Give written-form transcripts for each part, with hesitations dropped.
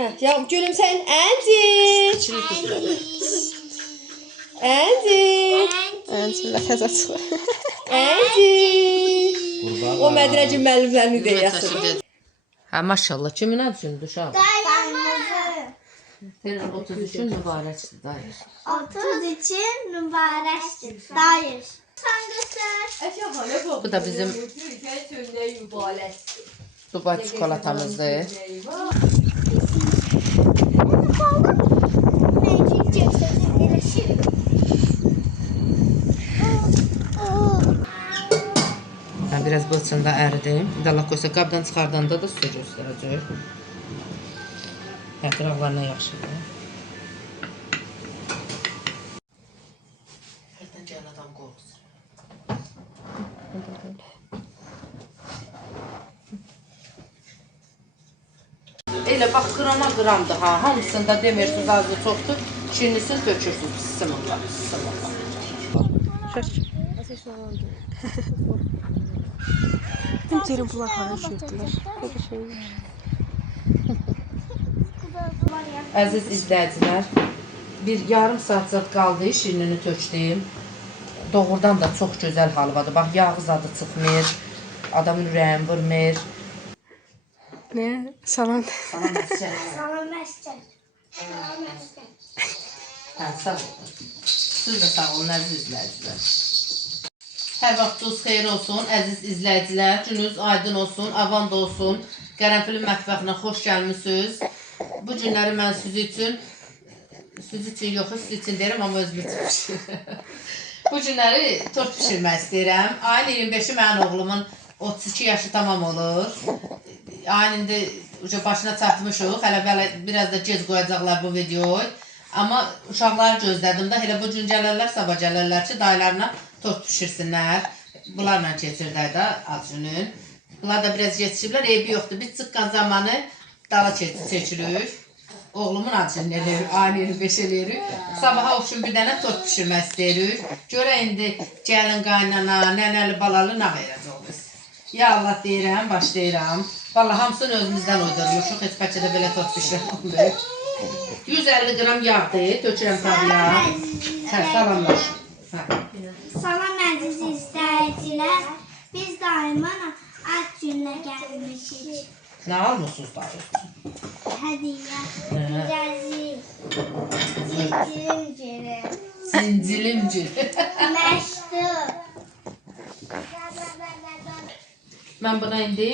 Ya gülümsən. Əncir. Əncir. Əncirlə təzə çıxır. Əncir. O Mədraci müəllimlərin ideyası. Hə, maşallah. Kimin adıdır uşaq? Dayımızın. 33-ün mübarəkdir, dayı. 33 mübarəkdir. Dayır. Bu da bizim Dubai çikolatamızdır. Ben biraz bu içində əridim. İnşallah qoysa qabdan çıxardanda da su göstərəcək. Ətraflarına yaxşıdır. Hərdən gəl adam qorxsun. Elə bax qrama-qramdır ha. Hamısında demirsiniz azı çoxdur. Çinlisini tökürsünüz. Sımırlar. Tüm telefon hara düşürdülər. Əziz izləyicilər, bir yarım saat qaldı, şirinini tökdüm. Doğrudan da çox gözəl halvadır. Bax, yağ zadı çıxmır, adamın ürəyini vurmur. Nə? Salam. Salam məscək. Salam məscək. Hə, sağ olun. Siz də sağ olun, əziz izləyicilər. Hər vaxtınız xeyir olsun, əziz izləyicilər. Gününüz aydın olsun, avand olsun. Qərənfilin mətbəxinə xoş gəlmişsiniz. Bu günləri mən siz üçün yox, siz üçün deyirəm, amma özüm üçün. Bu günləri tort pişirmək istəyirəm. Ayın 25-i mənim oğlumun 32 yaşı tamam olur. Ayın indi başına çatmışıq. Hələ biraz da gec qoyacaqlar bu videoyu. Amma uşaqları gözlədim də, elə bu gün gələrlər, sabah gələrlər ki, dayılarına tort pişirsinlər. Bunlarla keçirdək də az günün. Bunlar da biraz yetişiblər, eybi yoxdur. Biz çıqqan zamanı dala çəkirik. Oğlumun acını eləyirik, ayın 25 eləyirik. Sabaha oxşun bir dənə tort pişirmək istəyirik. Görə indi gəlin qaynana, nənəli, balalı nə verəcək biz? Ya Allah deyirəm, başlayıram. Valla hamısını özümüzdən uydurmuşuq, heç bəlkə də belə tort pişirəm olmuyor. 150 qram yağdır, tökürəm tavaya. Hə, salamlaşın. Salam əziz izləyicilər. Biz dayımın ad gününə gəlmişik. Nə almışsınız dayı? Hədiyyə. Birazcık. Zincirim girir. Zincilim girir. Məşdur. Mən buna indi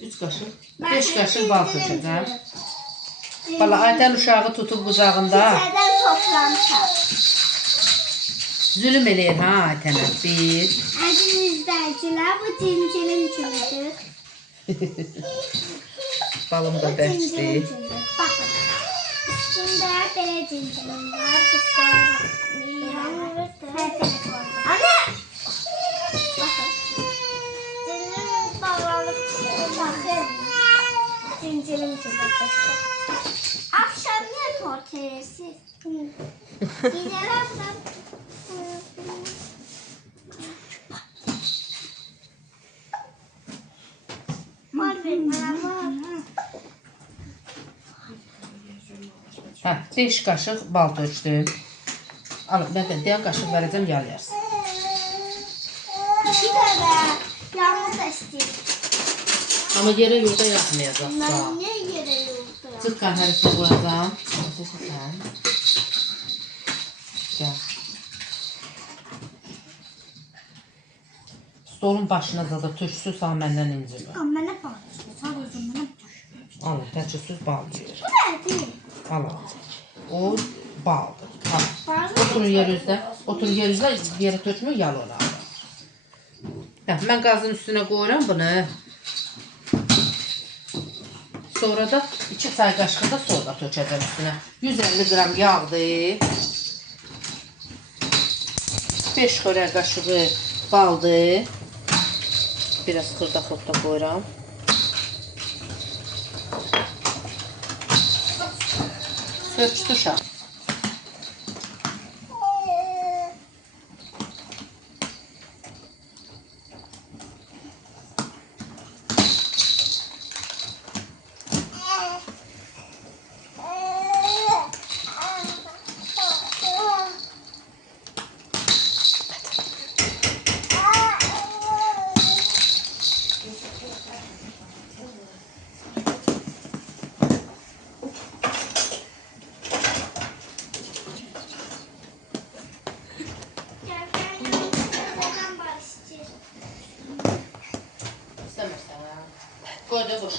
3 qaşıq, 5 qaşıq bal tökəcəm. Valla Aytən uşağı tutub qucağında. Sədən toplamışam. Zülüm eləyir ha Aytənə. Bir. Əziz izləyicilər, bu cincirim kimidir. Balım da bəkdir. Baxın. Üstündə belə cincirim var. Anne! Baxın. Cincirim bağlanıb. Baxın. Cincirim kimidir. Akşam niyə tort edirsiniz? Gecələr akşam. Hə, 5 qaşıq bal tökdüm. Alın, mən deyən qaşıq verəcəm, yalayarsın. Bir dənə yalnız istəyir. Amma yerə yurda yaxmayacaq. Mən niyə yerə yoxdur? Cıqqan hərisə qoyacam. Gəl. Stolun başına da töksüz sağ məndən incimir. Mənə baxın, sadəcə mənə baxın. Alın, təçəsiz bal yiyir. Bu nədir? Alın. O baldır. Alın. Oturun yer üzdə. Oturun yer üzdə, yerə tökmür, yal ona. Mən qazın üstünə qoyuram bunu. Sonra da 2 çay qaşığı da soda tökəcəm üstünə. 150 qram yağdır. 5 xörək qaşığı baldır. Biraz xırda-xırda qoyuram. Sökdü uşaq.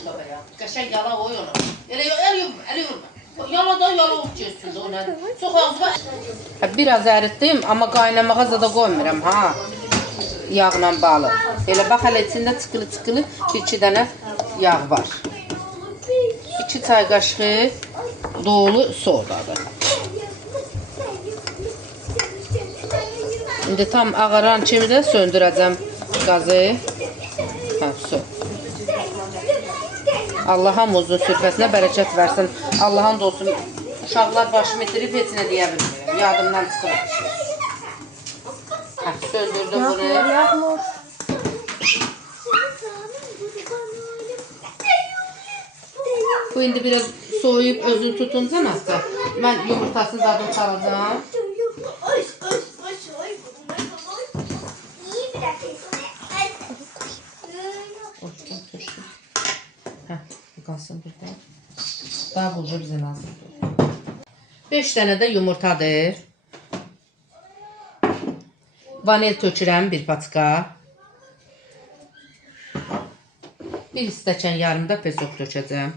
boşqaba ya. Qəşəng yala o yola. Elə yorma. Yaladan yala ol geçsin o nə. Çox ağzıma. Biraz əritdim, amma qaynamağa zada qoymuram ha. Yağla balıq. Elə bax hələ içində çıqılı bir-iki dənə yağ var. 2 çay qaşığı dolu sodadır. İndi tam ağaran kimi də söndürəcəm qazı. Su. Allah hamımızın sürfəsinə bərəkət versin. Allah'ın da olsun. Uşaqlar başımı itirib heç nə deyə bilmirəm. Yadımdan çıxır. Söndürdüm bunu. Yağmur. Bu indi biraz soyuyup özünü tutunca nasıl? Ben yumurtasını zaten çalacağım. Kalsın burada. Daha bulgur bize lazım. 5 tane de yumurtadır. Vanil tökürəm bir patika. Bir stəkan yarım da pesok tökəcəm.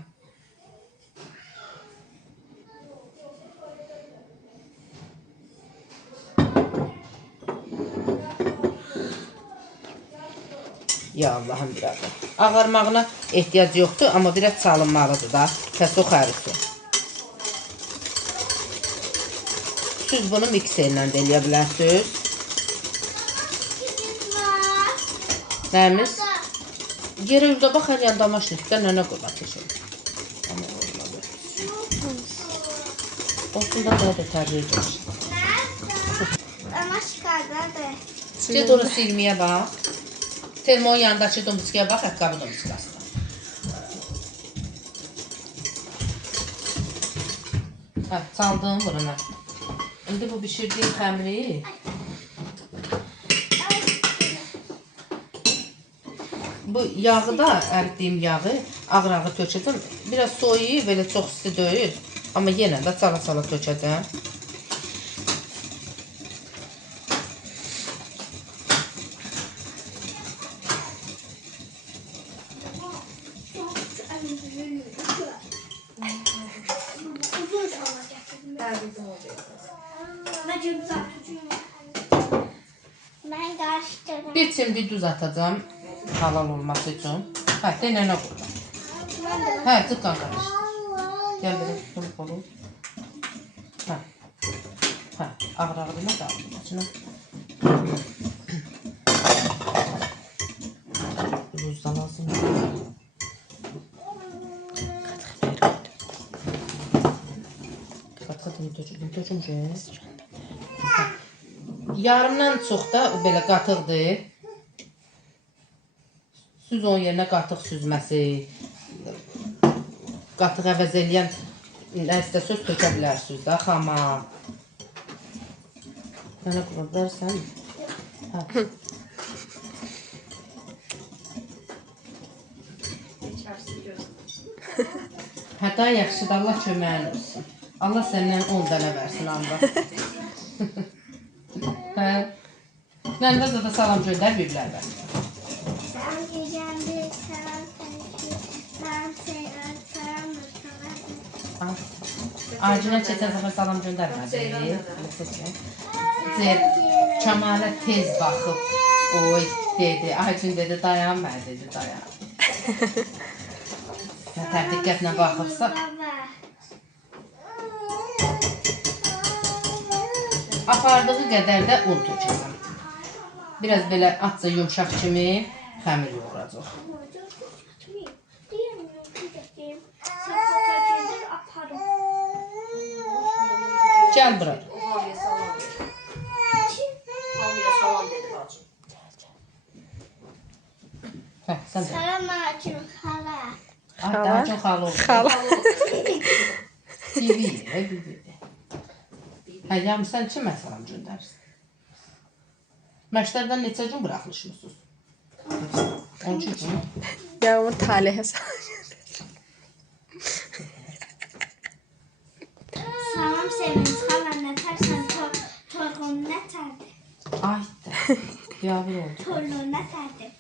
Ya Allah'ım biraz. Ağarmağına ehtiyac yoxdur, amma biraz çalınmalıdır da. Pesok ərisi. Siz bunu mikserlə də eləyə bilərsiniz. Nəyimiz? Yerə üzdə bax, hər yan damaşnikdə nənə qoyma keçir. Olsun da daha da tərbiyə edir. Damaşkadadır. Ged orası 20'ye bax. Termonun yanındakı domuzkaya bax, əqqabı domuzkasına. Hə, çaldım buruna. İndi bu pişirdiyim xəmiri bu yağı da əritdiyim yağı ağır-ağır tökəcəm. Biraz soyuyub, belə çox isti deyil. Amma yenə də çala-çala tökəcəm. Ben karıştırdım. Bir çimdik duz atacağım halal olması için. Hə, denənə qoyacağım. Hə, tıqqan qarış. Gəl belə tutum kolu. Hə. Hə, ağır-ağırına da aldım içine. Duz da lazım. Qatıq töküm. Yarımdan çox da belə qatıqdır. Süz onun yerinə qatıq süzməsi, qatıq əvəz eləyən nə istəsəz tökə bilərsiniz də, xama. Mənə qura bilərsən. Hətta yaxşıdır, Allah köməyin olsun. Allah səndən 10 dənə versin anda. Hə. Nənvə da salam göndər biblərlə. Sen gecen bir selam tanışıyor. Ben selam tanışıyor. Acına keçən səfər salam göndərmədi. Kəmalə tez baxıb, oy dedi. Acın dedi, dayan mən dedi, dayan. Nətər diqqətlə baxırsa. Apardığı qədər də un tökəcəm. Biraz belə atca yumşaq kimi xəmir yoğuracaq. Gəl bura. Hə, sən də. Selam aleyküm hala. Ay, daha çox xalı oldu. Xala. Bibi, bibi. Hə, yamısan ki, mən salam göndərsin. Məşlərdən neçə gün buraxmışsınız? 12 gün. Yağmur talihə sağ. Salam seviniz hala ne tersen torun ne terdi. Ay da, yavru oldu. Torun ne terdi.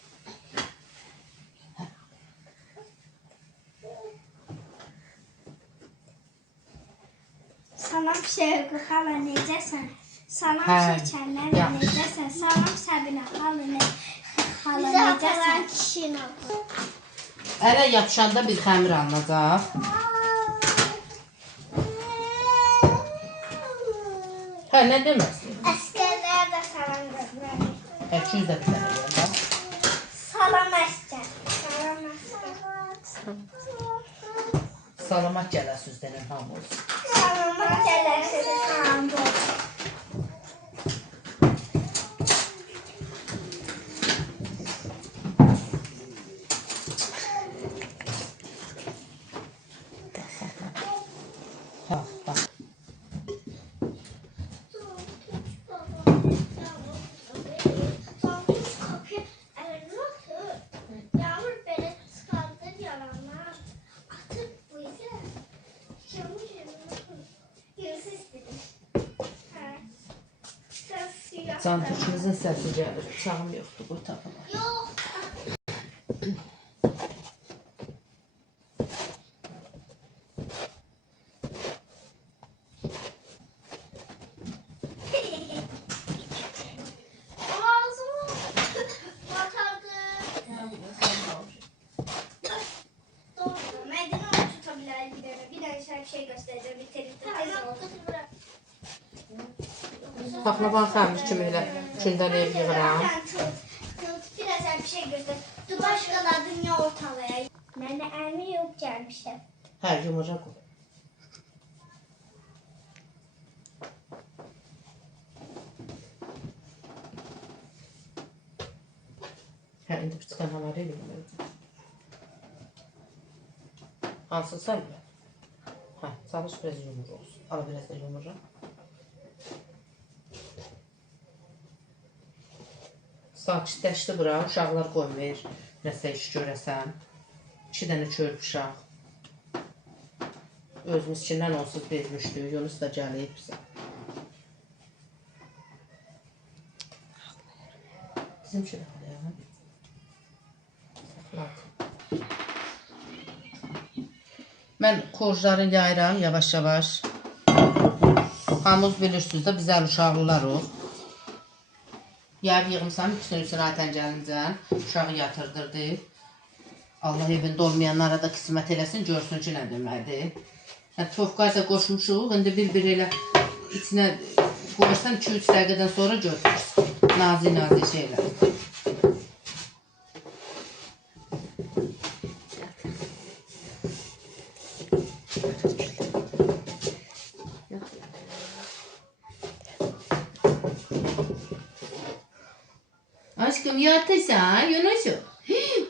Salam Şevqi xala necəsən? Salam Hə, Şəkərlər yaxşı. necəsən? Salam Səbinə xala necəsən? Kişinin adı. Ələ yapışanda bir xəmir alınacaq. Hə, nə deməsin? Əskərlər də salam göndərir. 200 də bir dənə yolla. Salam əskər. Salam əskər. Salamat gələsiz denən hamı olsun. Salamat gələsiz xanım. Bax, bax. Yağmur belə çıxardır yalanlar. Atır bu isə. Yağmur yağmur istedim. Can Türkümüzün səsi gəlir. Bıçağım yoxdur, bu tapılar. Yox. Ağzımı batardı. Doğru. Mədəni onu tuta bilər bir dənə. Bir dənə bir şey göstərəcəm. Bitirir. Tez ol. Paxlavan xəmir kimi elə gündən ev yığıram. Biraz bir şey göster. Dur başqaları dünya ortalaya. Mən də əlimi yuyub gəlmişəm. Hə, yumurca qoy. Hə, indi bir çıxan hamar eləyim. Hansı səlbə? Hə, çalış biraz yumur olsun. Ala biraz da yumurca. Sakitləşdi bura, uşaqlar qoymur. Nəsə iş görəsən. 2 dənə körp uşaq. Özümüzkindən onsuz bezmişdik. Yunus da gəlib bizə. Bizim şey yaxalayaq. Mən korjları yayıram yavaş-yavaş. Hamız bilirsiniz də biz əl uşaqlılarıq. Yayıb yığımsam, üstünü aytən gəlincən, uşağı yatırdırdı. Allah evində olmayanlara da qismət eləsin, görsün ki, nə deməkdir. Tofqayı da qoşmuşuq, indi bir elə içinə qoyarsan 2-3 dəqiqədən sonra götürürsün. Nazik şeylər. Aşkım yatırsan Yunus'um.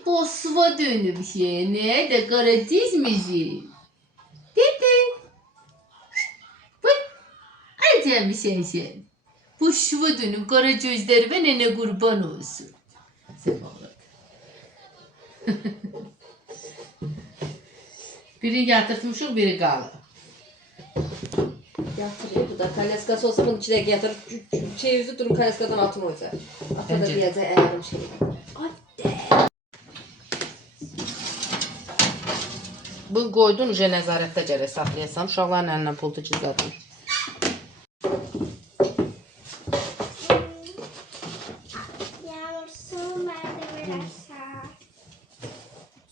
Bosva dönüp şey. Nerede kara dizmişim. Dede. Bak. Acem bir şey. Bu şuva dönüp kara gözlerime nene kurban olsun. Sefahat. Biri yatırtmışıq, biri qalır. Yatır, bu da kaleskası olsa bunun içine yatır. Çeyizi durun kaleskadan atın oysa. Ata da Bence de. diyecek eğerim şey. Bu qoydun, uje nəzarətdə gərək saxlayasan. Uşaqların əlindən pultu gizlədir. Yağmur su mənə verərsən.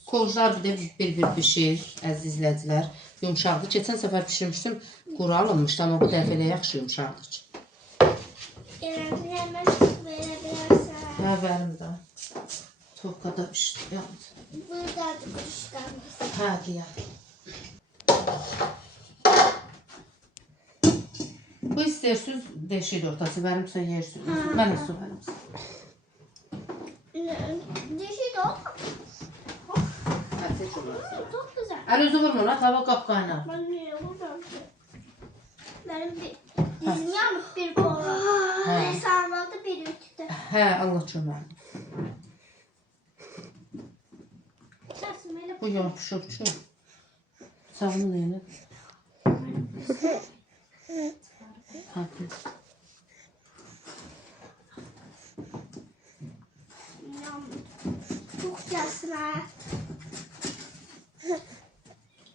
Kovuzlar bir də bir pişir, əziz izləyicilər. Yumuşaqdır. Keçən səfər pişirmişdim, quru alınmışdı, amma bu dəfə elə yaxşı yumuşaqdır ki. Gələn su verə bilərsən. Hə, verim də. Topqada pişdi, yandı. Buradadır quşqamız. Hə, deyək. Bu istəyirsiniz deşik ortası verimsə yersiniz. Mənə su verimsə. Dişi de o. Hə, seç olarsa. Çok güzel. Əl özü vurma ona, tava qap qaynar. Ben niye buradan? Benim bir dizim yamuk bir kola. Bir sarmalı bir ütüde. Hə, Allah kömək. Kesmeli. Bu yapışır ki. Sağını neyini? Hadi. Çok kesme.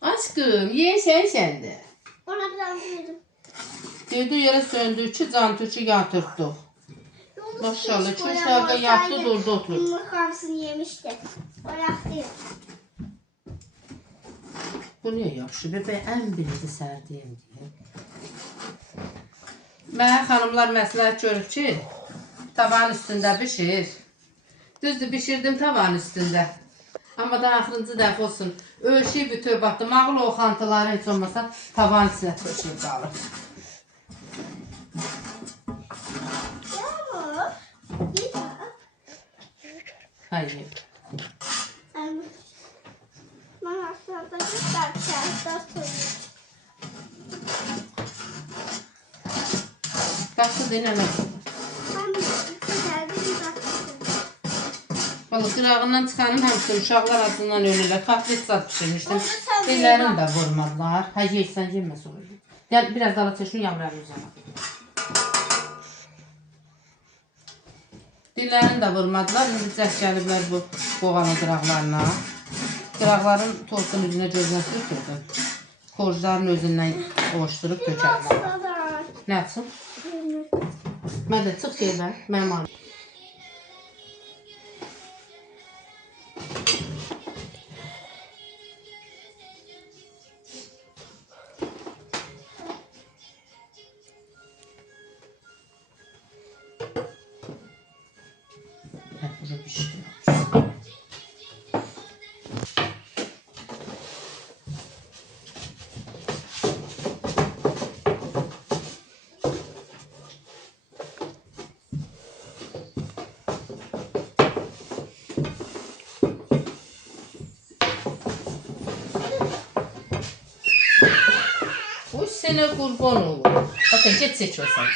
Aşkım, ye sen de. Ona biraz verdim. Girdiği yere söndükçe can türkü yatırttık. Maşallah 2-3 dəqiqə yaptı, durdu oturdu. Bunun hamısını yemişdi. Bıraktı. Bu niyə yapışır? Bebe ən birinci sərdiyim deyə. Mənə xanımlar məsləhət görüb ki, tavanın üstündə bişir. Düzdür, bişirdim tavanın üstündə. Amma da axırıncı dəfə olsun. Ölçüyü bütöv batdı. Mağıl oxantıları heç olmasa tavanın üstünə tökülüb qalır. Yağmur. Bir daha. Hayır. Ben aslında göstereceğim. Qaçdı denəmə. Ben güzel bir baktım. Vallahi qırağından çıxanın hamısını uşaqlar adından ölürlər. Kotlet zat pişirmişdim. Dillərini də vurmadılar. Hə, yeysən, yeməsə olur. Gəl, biraz dala çəşin, yavruları üzəmə. Dillərini də vurmadılar. İndi cəhd gəliblər bu qoğanın qıraqlarına. Qıraqların tortun üzünə gözünə sürtürdüm. Korjların özündən oluşturub dökərlər. Nə yapsın? Mən də çıx gel mən. Mənim anım. Hə, burada pişdi. Oy sənə qurban olum. Bakın, get seç o sən.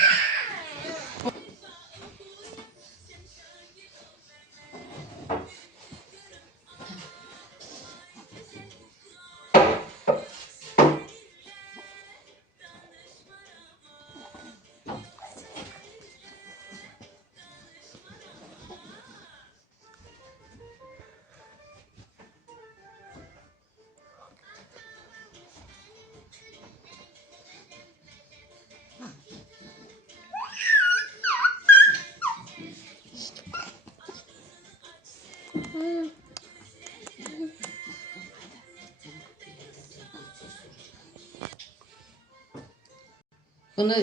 Bunu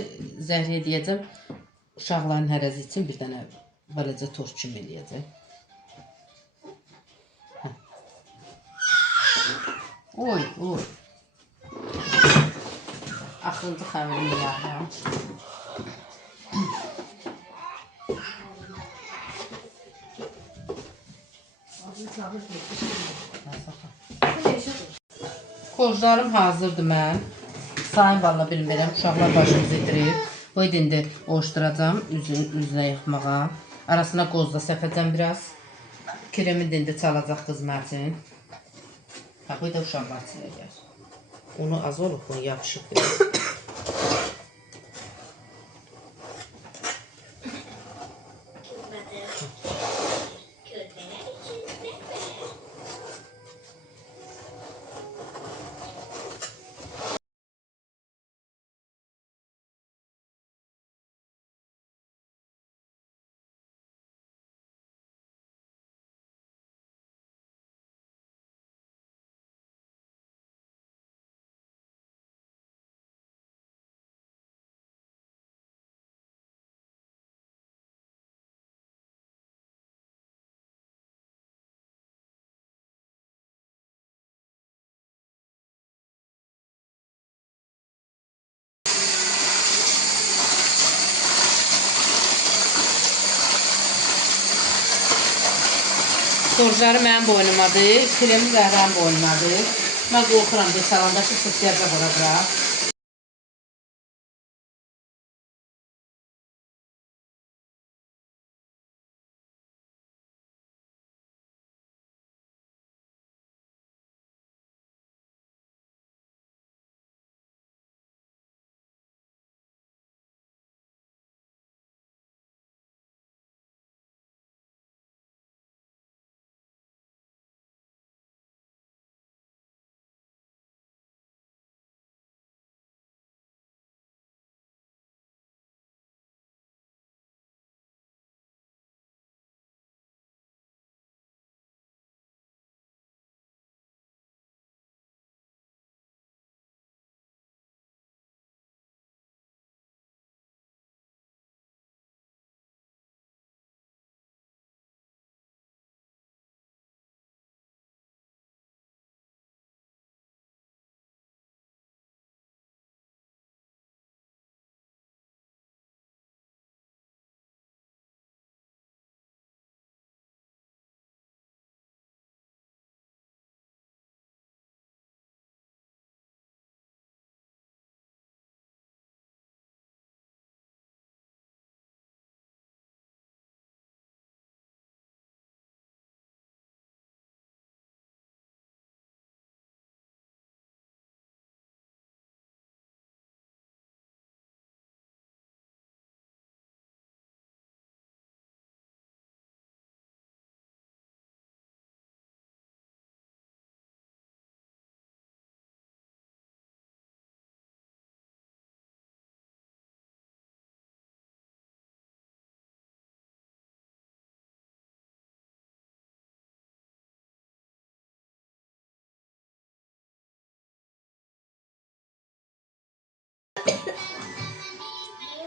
Zəhriyə deyəcəm. Uşaqların hərəzi üçün bir dənə balaca tort kimi eləyəcək. Hə. Oy, oy. Axırıncı xəmirini yağıram. Korjlarım hazırdır mən. Sayın valla bilmirəm, uşaqlar başımızı itirib. Bu indi oluşturacağım üzünə yıxmağa. Arasına qoz da səpəcəm biraz. Kremi indi çalacaq qızmərcin. Ha, bu da uşaqlar çiləyər. Onu az olub, bunu yapışıb biraz. Korjları mənim boynumadır, kremi Zəhranın boynumadır. Mən qorxuram ki, salonda ki, sıxlayacaq orada.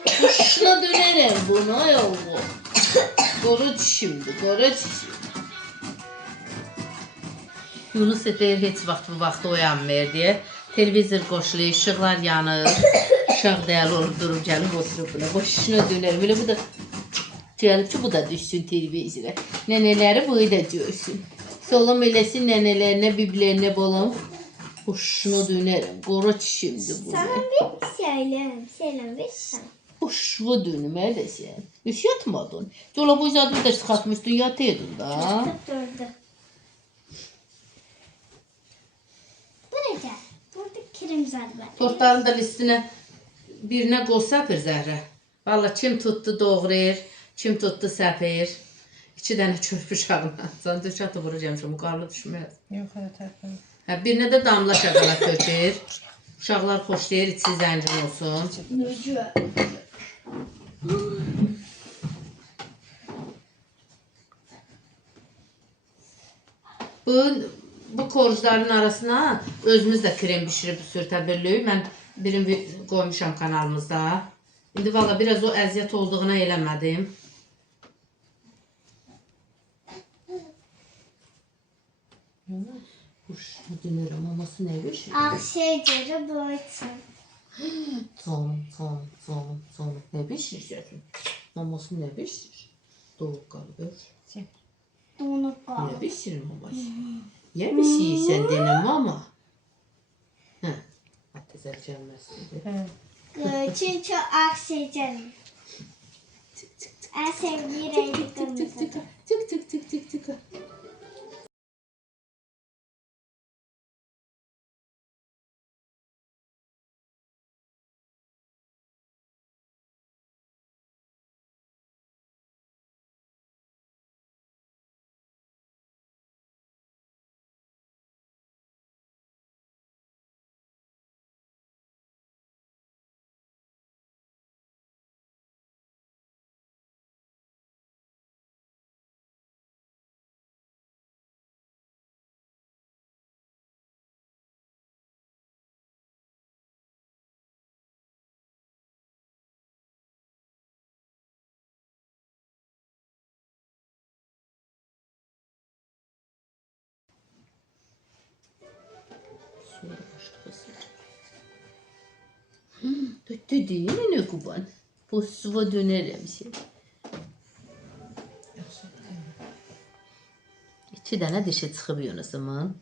Hoşuna dönerim buna yavrum. Qora dişimdir, qora dişim. Yunus deyir heç vaxt bu vaxtda oyanmır deyə. Televizor qoşulur, işıqlar yanır. Uşaq dəli olub durub gəlib oturub buna. Hoşuna dönerim. Elə bu da gəlib ki, bu da düşsün televizora. Nənələri bu da görsün. Salam eləsin nənələrinə, biblərinə balam. Hoşuna dönerim. Qora dişimdir bu. Sana bir söylem bir sana. Hoşuna dönüm elə sən. Heç yatmadın. Dolabı uzadı da çıxartmışdın, yatıyordun da. Durdu. Bu necə? Burada kirim zad var. Tortların da listinə birinə qoz səpir Zəhra. Valla kim tutdu doğrayır, kim tutdu səpir. 2 dənə körpü uşağına. Sən də çatı vuracağım, qarlı düşməz. Yox, hələ tərpən. Hə, birinə də damla şaqala tökür. Uşaqlar xoşlayır, içi zəncir olsun. Necə? Bu koruzların arasına özümüz də krem bişirib sürtə bilirik. Mən birini qoymuşam kanalımızda. İndi valla biraz o əziyyət olduğuna eləmədim. Hoşuna dönürüm, maması nə bişirir? Akşecer'i boyutsun. Canım. Ne pişireceksin? Maması ne pişirir? Doğuk kalıbır. Donup Ne kaldı. pişirir maması? Ye bir şey sen dene mama. Heh. Hatta zercelmez dedi. Çünkü akşecer'in. En sevdiği rengi kırmızı. Tık. Sonra başka Döttü değil mi ne kuban? Bu suva dönerim şey. 2 dənə dişi çıxıb Yunusumun.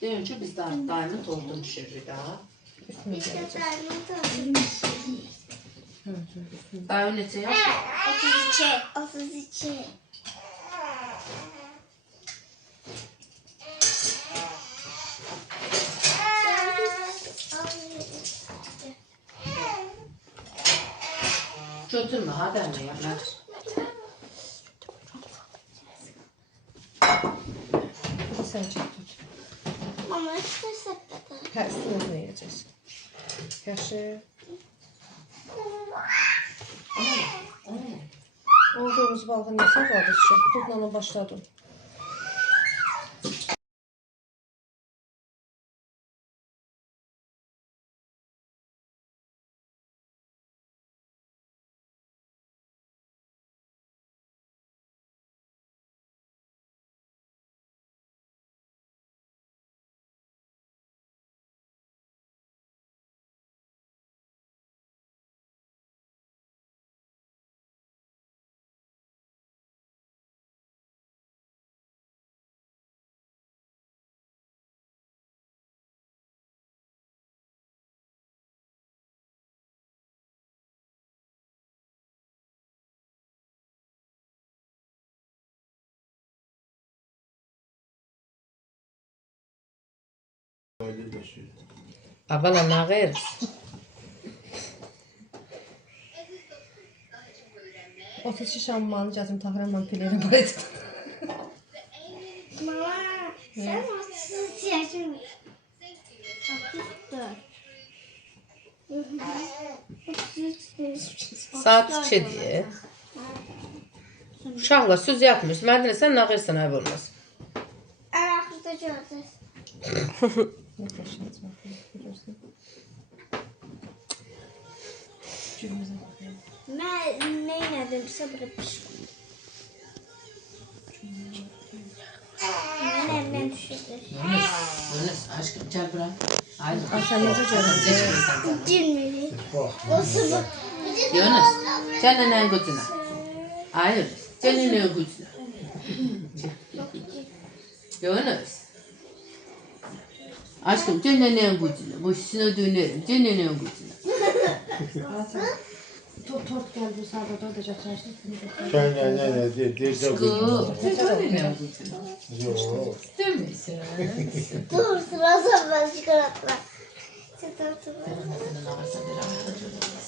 De önce biz daimi tortunu pişiririk daha. İşte diamond olsun. Daimi neçə yaş? 32. Götürme ha deme ya. Sən çək tut. Mama istersen kadar. Hə, üstünə qoyacağız. Yaxşı. O qırmızı balığını ne saxladı ki? Tutla onu başladım. Abala nə qeyr? Otuz şammanı gəzim taxıram pilləri baydı. Mama, sen 32 yaşın. 33. Saat 2-dir. Uşaqlar söz yapmır. Mədinə sən nə qeyrsən əv olmaz. Ayakta göreceğiz. Ne başınız var? Görürsün. Cürümüze bakayım. Ben ne yedim sabırmış. Ben evden düşürdüm. Yunus, aşkım gəl bura. Ay, Sen necə görürsən? Cimri. O sabır. Yunus, gəl nənənin qucuna. Ay, Yunus, gəl nənənin qucuna. Yunus. Aşkım, gəl nənənin qucuna. Bu üstünə dönərim. Gəl nənənin qucuna. Tort geldi sağda da olacak çarşı. Ne deyirsə bu. Gəl nənənin qucuna. Yox. Dönməyəsən. Dur sıra sabır çikolatla.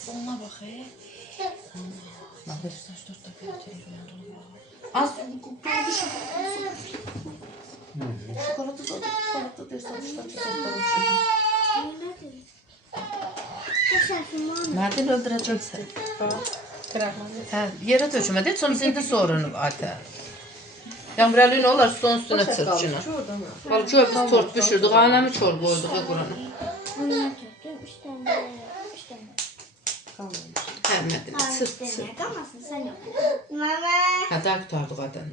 Ona bak Az Mədin öldürəcəm səni. Hə, yerə tökmədi, sonra indi sorunu atə. Yağmurəli nə olar, stolun üstünə çırpçına. Vallahi ki, biz tort bişirdik, anəmi çor qoyduq qurana. Hə, Mədin, çırp. Kalmasın sen yok. Mama. Hə, daha qutardıq adən.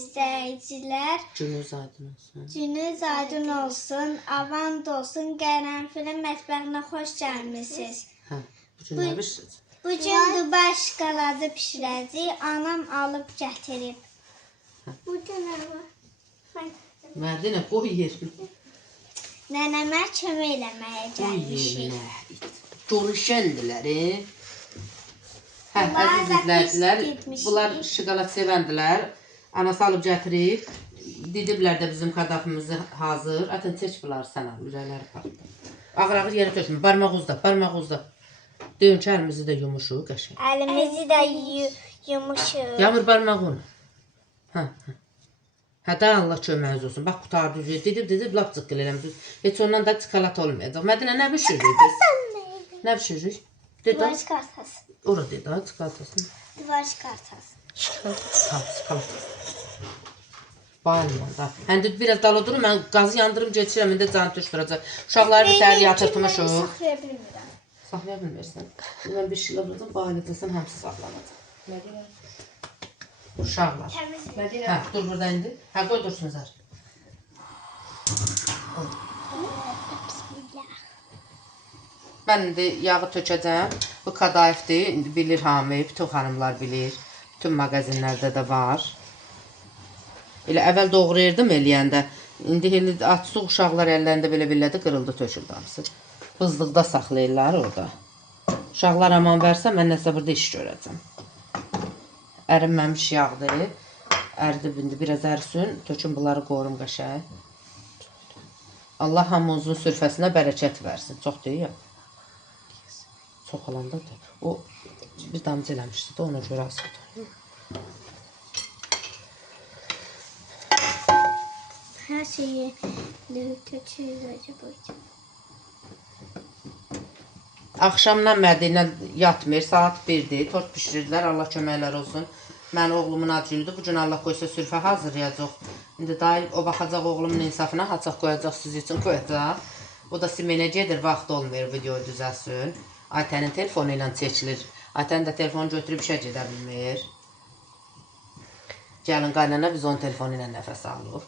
İzleyiciler, Gününüz aydın olsun. gününüz aydın olsun, avant olsun, Qərənfilin mətbəxinə xoş gəlmisiniz. Hə, bu gün nə bişirəcək? Bugün Dubai şokoladı pişirəcəyik, anam alıb gətirib. Bugün nə var? Mədinə, qoy yerinə. Nənəmə kömək eləməyə Qoy gəlmişik. yerinə. Görüşəndilər, Hə, Bunlar əziz da izləyicilər, biz getmişik. bunlar şokolad sevəndilər. Anası alıb gətirib. Didiblər də bizim kadafımızı hazır. Ətən çək bunları sən al, ürəkləri partdı. Ağır-ağır yerə tökmə, barmaq uzda, barmaq uzda. Döyün ki, əlimizi də yumuşuq, qəşəng. Əlimizi də yumuşuq. Yağmur barmağını. Hə, hə. Hə, da Allah köməyiniz olsun. Bax, qutardı, didib, lap cıqqıl eləmişsiniz. Heç ondan da çikolat olmayacaq. Mədinə, nə bişiririk biz? Nə bişiririk? Duvar çıxartası. Ora dedi, ha, çikolatasını. Duvar çıxartası. Ha, çikolat. Bayılmam da. Həndə biraz dala durun, mən qazı yandırım, geçirəm, indi can düşdürəcək. Uşaqları bir təhər yatırtmışıq. Saxlaya bilmirəm. Saxlaya bilmirsən. Mən bir şeylə vuracam, bayılacaqsan, həmsi saxlanacaq. Uşaqlar. Təmiz. Hə, dur burada indi. Hə, qoy dursun zər. Mən indi yağı tökəcəm. Bu kadayıfdır, indi bilir hamı, bütün xanımlar bilir. Bütün mağazinlərdə də var. Elə əvvəl doğrayırdım eləyəndə. İndi elə açsıq uşaqlar əllərində belə-belədə qırıldı, töküldü hamısı. Bızlıqda saxlayırlar orada. Uşaqlar aman versə, mən nəsə burada iş görəcəm. Ərinməmiş yağdır. Əridi indi biraz ərisin. Tökün bunları qorum qəşəng. Allah hamımızın sürfəsinə bərəkət versin. Çox deyil ya. Çox olanda da. O bir damcı eləmişdi də, ona görə asıldı. Hər şeyi tökürük. Axşamdan Mədinə yatmır, saat 1-dir. Tort bişirirlər, Allah köməklər olsun. Mən oğlumun ad günüdür. Bu gün Allah qoysa sürfə hazırlayacaq. İndi dayı o baxacaq oğlumun insafına, haçaq qoyacaq, siz üçün qoyacaq. O da simenə gedir, vaxt olmayır, videoyu düzəlsin. Aytənin telefonu ilə çəkilir. Aytən də telefonu götürüb işə gedə bilmir. Gəlin qaynana biz onun telefonu ilə nəfəs alıq.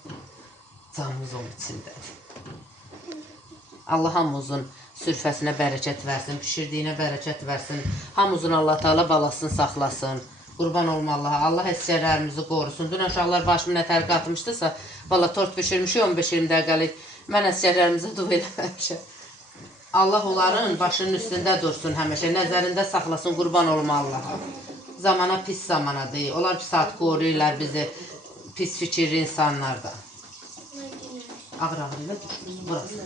Canımız onun içindədir. Allah hamımızın sürfəsinə bərəkət versin, pişirdiyinə bərəkət versin. Hamımızın Allah Taala balasını saxlasın. Qurban olma Allaha. Allah əsgərlərimizi qorusun. Dünən uşaqlar başımı nə tərqə atmışdısa, valla tort pişirmişik 15-20 dəqiqəlik. Mən əsgərlərimizə dua eləməmişəm. Allah onların başının üstündə dursun həmişə, nəzərində saxlasın, qurban olum Allaha. Zamana pis zamanadır. Onlar bir saat qoruyurlar bizi, pis fikirli insanlar da. Ağır-ağır ilə düşmüş burası.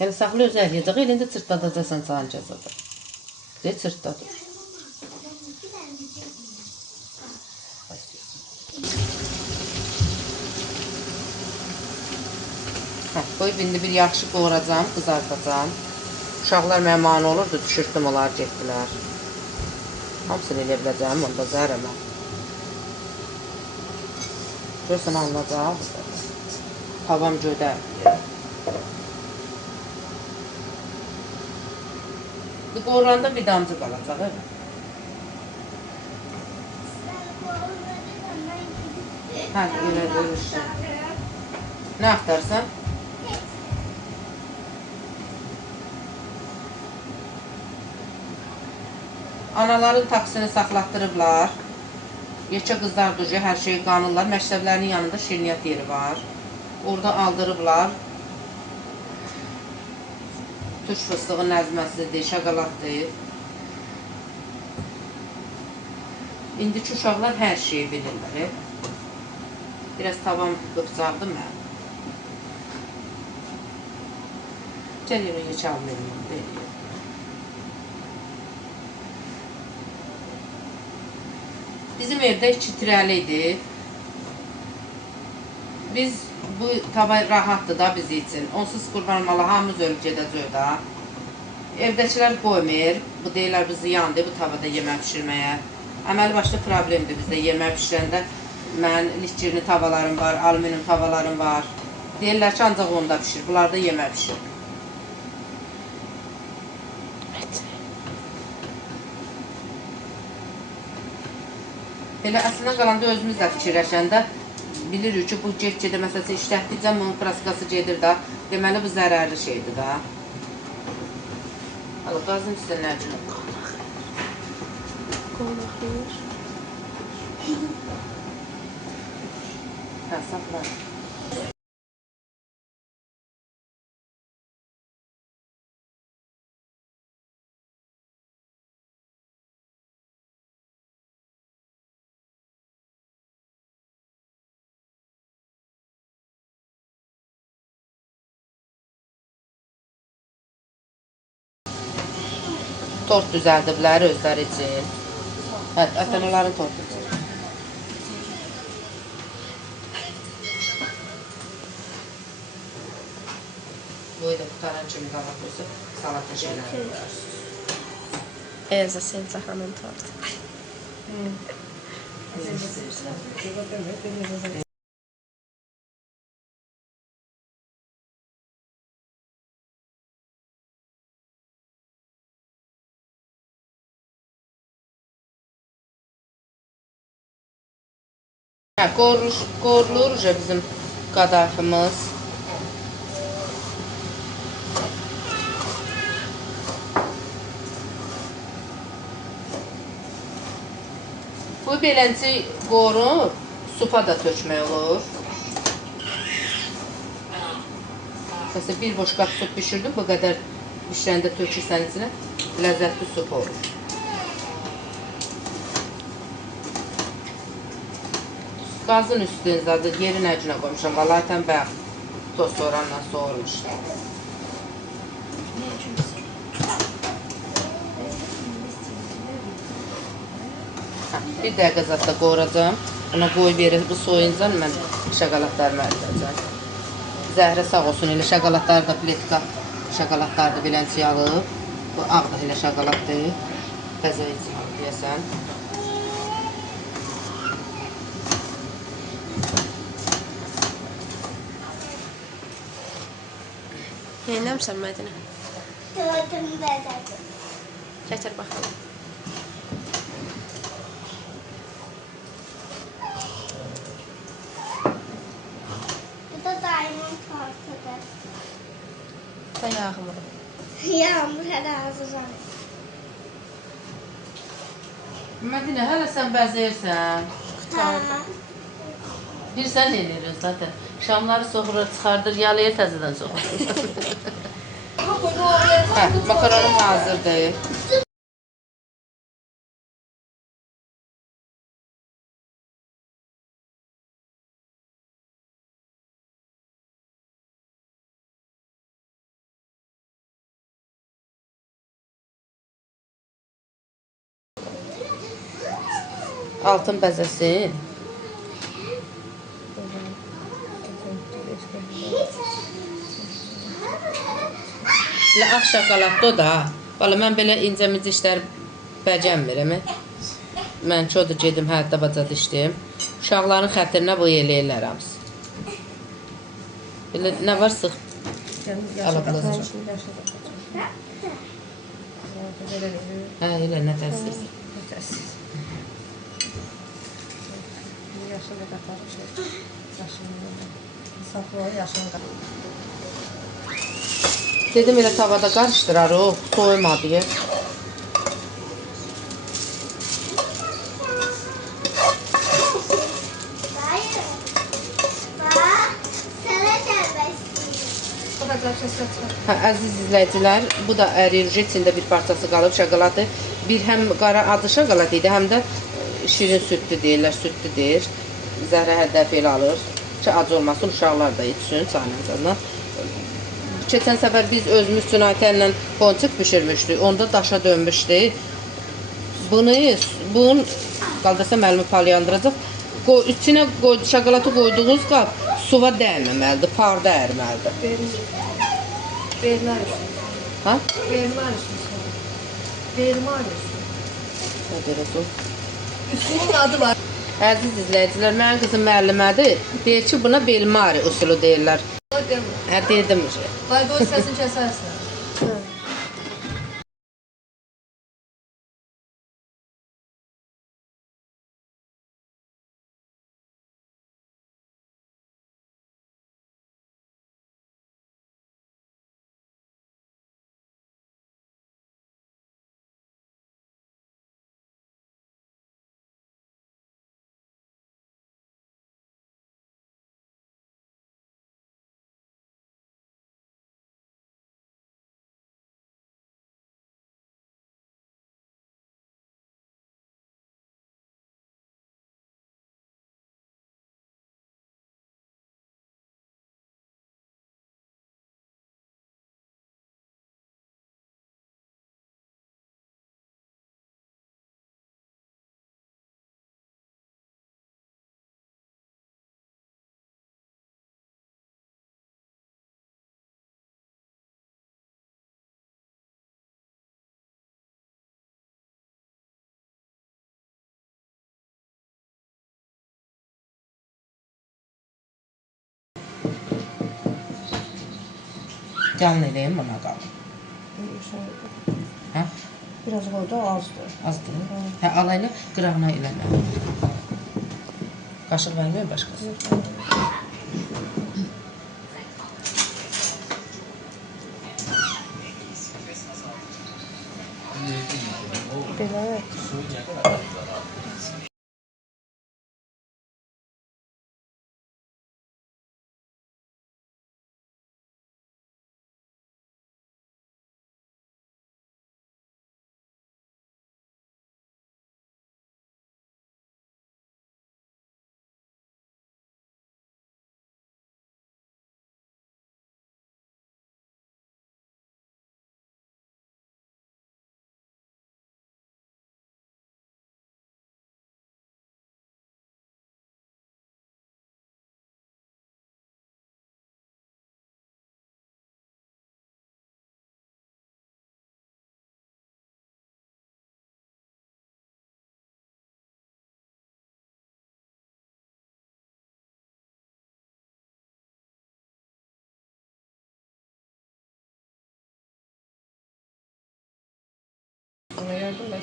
Elə saxla öz əliyəcək, elində çırtladacaqsan çayın cəzada. Deyək, çırtladır. Qoyub indi bir yaxşı qoğuracam, qızartacam. Uşaqlar mənə mane olurdu, düşürtdüm, onlar getdilər. Hamısını eləyə biləcəm, onda zəhərəmə. Görürsən, alınacaq. Havam gödər. Qoğuranda bir damcı qalacaq, elə. Hə, elə görürsün. Nə axtarsan? Anaların taksini saxlatdırıblar. Yekə qızlar duca hər şeyi qanırlar. Məktəblərinin yanında şirniyyat yeri var. Orada aldırıblar. Tuş fıstığı nəzməsidir, şokoladdır. İndiki uşaqlar hər şeyi bilirlər. Biraz tavam qıpcaqdır mən. Gəl yerə yekə almayayım, deyil. Bizim evdə 2 tirəli idi. Biz, bu tava rahatdır da biz üçün. Onsuz qurban olmalı, hamımız ölüb gedəcək da. Evdəkilər qoymur. Bu deyirlər, biz ziyandır bu tavada yemək pişirməyə. Əməli başlı problemdir bizdə yemək pişirəndə. Mən likirli tavalarım var, alüminium tavalarım var. Deyirlər ki, ancaq onda pişir. Bunlarda yemək pişir. Elə əslində qalanda özümüz də fikirləşəndə bilirik ki, bu get-gedə məsələsi işlətdikcə bunun praskası gedir da. Deməli, bu zərərli şeydir da. Hala, qazın üstə nə üçün? Qonaqlar. Hə, saxlar. Tort düzəldiblər özləri üçün. Hə, ətəmələrin tortu üçün. Boyu da qutaran kimi qabaq qoysa, salata şeylər qoyarsınız. Elza senza hamın tortu. Hə, qoğurulur bizim qadağımız. Bu beləncə qoğurub, supa da tökmək olur. Məsələn, bir boş qap sup bişirdim, bu qədər bişirəndə tökürsən içinə, ləzzətli sup olur. Qazın üstünüzdə yeri nə günə qoymuşam, valayətən bəx toz soğanla soğurmuşdu. Bir dəqiqə zadda qoğuracam, ona qoyub yeri bu soyunca mən şokoladlarımı ərdəcəm. Zəhrə sağ olsun, elə şokoladları da pletka şokoladları da beləncə alıb. Bu ağ da elə şokoladdır, bəzəyici deyəsən. Neynəmsən Mədinə? Dördümü bəzərdim. Gətir baxalım. Bu da dayımın tortudur. Da yağmur. Yağmur hələ hazırlanır. Mədinə, hələ sən bəzəyirsən. Hə. Bir sən eləyirik zaten. Şamları soxurur, çıxardır, yalayır, təzədən soxurur. Hə, makaronum hazırdır. Altın bəzəsin. Elə ağ şokoladda o da. Valla mən belə incəmici işlər bəcənmirəm. Mən çoxdur gedim həyatda bacada işləyim. Uşaqların xətrinə bu eləyirlər hamısı. Belə nə var sıx? Hə, elə nə təsir? Yaşını qatarım şey. Yaşını saxlayır, yaşını qatarım. Dedim elə tavada qarışdırarıq, soymadı. Hayır. Bak. Sana gelmek istiyorum. Hə, əziz izləyicilər, bu da əriyir içində bir parçası qalıb, şokolatı. Bir həm qara adı şokolad idi, həm də şirin südlü deyirlər, südlü deyir. Zəhra hər dəfə elə alır ki, acı olmasın, uşaqlar da içsin çayla. Keçən səfər biz özümüz üçün Aytənlə ponçik pişirmişdik, onda daşa dönmüşdük. Bunun qaldırsa məlimi palyandıracaq. İçinə şokolatı qoyduğunuz qab suva dəyməməlidir, parda ərməlidir. Vermər üstü. Ha? Vermər üstü. Vermər üstü. Nə deyirəsin? Üstünün adı var. Əziz izləyicilər, mənim qızım müəllimədir. Deyir ki, buna belmari usulü deyirlər. Hə, dedim. Vay qoy səsini kəsərsən. Canlı eləyim buna qalın. Hə? Biraz qoydu, azdır. Azdır. Hə, alayla qırağına eləmə. Qaşıq verməyəm başqası. Belə.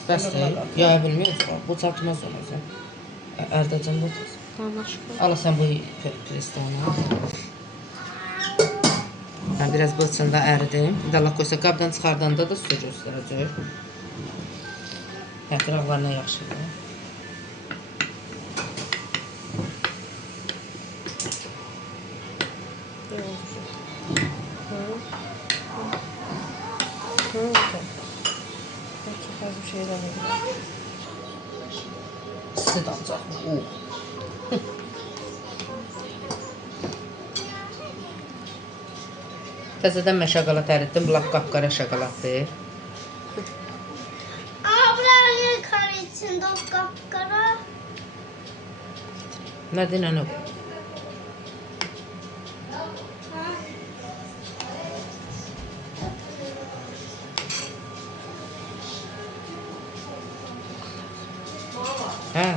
Bəsdir. Yaya bilmiyorsan, bu çatmaz olacaq. Ərdəcəm bu. Ala sən bu prestonu. Ben biraz bu içində əridim. İnşallah qoysa qabdan çıxardanda da su göstərəcək. Qıraqlarına yaxşıdır. şey eləmirəm. Süd alacaq. Təzədən mən şokolad əritdim. Bu lap qapqara şokoladdır. Ama buranın kar içinde o kapkara. Nədir, nənə? Hə.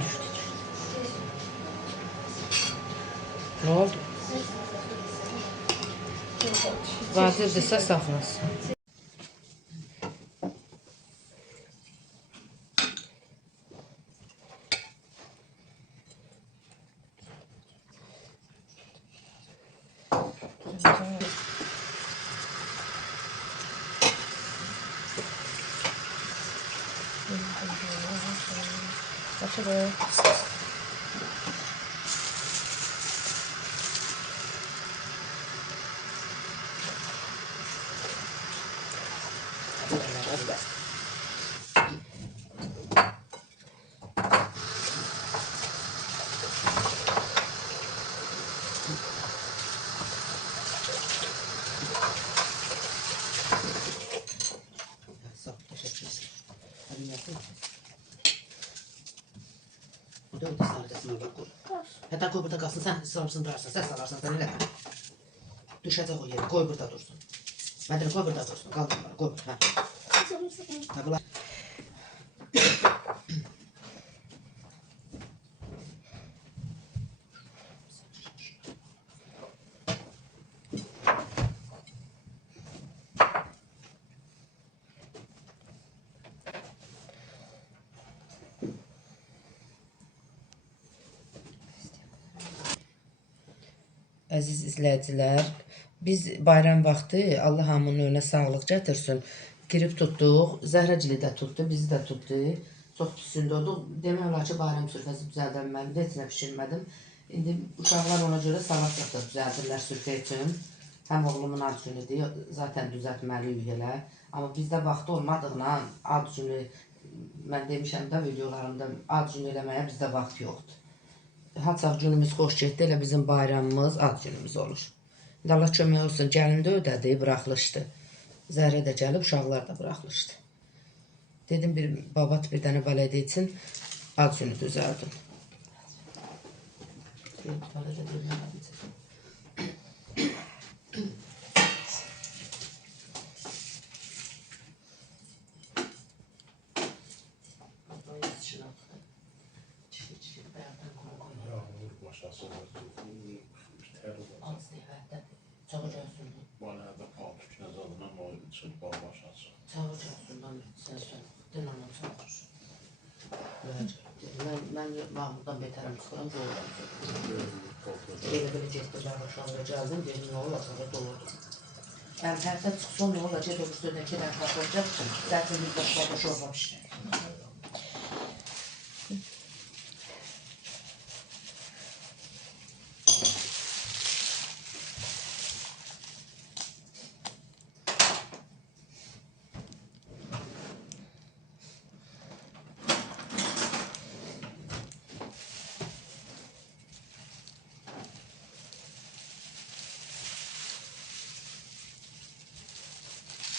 Nə oldu? Vacibdirsə saxlasın. Açılır. Sağ ol, teşekkür ederim. Hadi yapayım. Bu da öyle sarıcasını orada koy. Hatta koy burada kalsın, sen sarımsın durarsan, sen salarsan, sen öyle. Düşecek o yere, koy burada dursun. Medine koy burada dursun, kaldır bunları, koy burada. Ha bunlar. Əziz izləyicilər, biz bayram vaxtı Allah hamının önünə sağlıq gətirsin. Girib tutduq, Zəhrəcili də tutdu, bizi də tutdu. Çox püsündə olduq. Demək olar ki, bayram sürfəsi düzəldilməlidir, heç nə pişirmədim. İndi uşaqlar ona görə salat da düzəldirlər sürfə üçün. Həm oğlumun ad günüdür, zaten düzəltməliyik elə. Amma bizdə vaxtı olmadığına ad günü, mən demişəm də videolarımda, ad günü eləməyə bizdə vaxt yoxdur. Haçaq günümüz xoş getdi, elə bizim bayramımız ad günümüz olur. İndi Allah kömək olsun, gəlin də ödədi, buraxılışdı. Zərrə də gəlib, uşaqlar da buraxılışdı. Dedim, bir babat bir dənə bələdə üçün ad günü düzəldim. Yağmur başlasın. Çağır gəlsin. Bana da paltuk ne zaman ama o çırpar başlasın. Çağır gəlsin, sen söyle. Din anam çağır. Mən Mahmuddan betərəm çıxıram, doğrudan. Elə belə getdilər, aşağıda gəldim, dedim, nə olar, sonra doğurdum. Yəni, tərtəb çıxsın, nə olar, gedib üstündəki rəng qatılacaq üçün, zərtə bir başlarda şorba pişirək.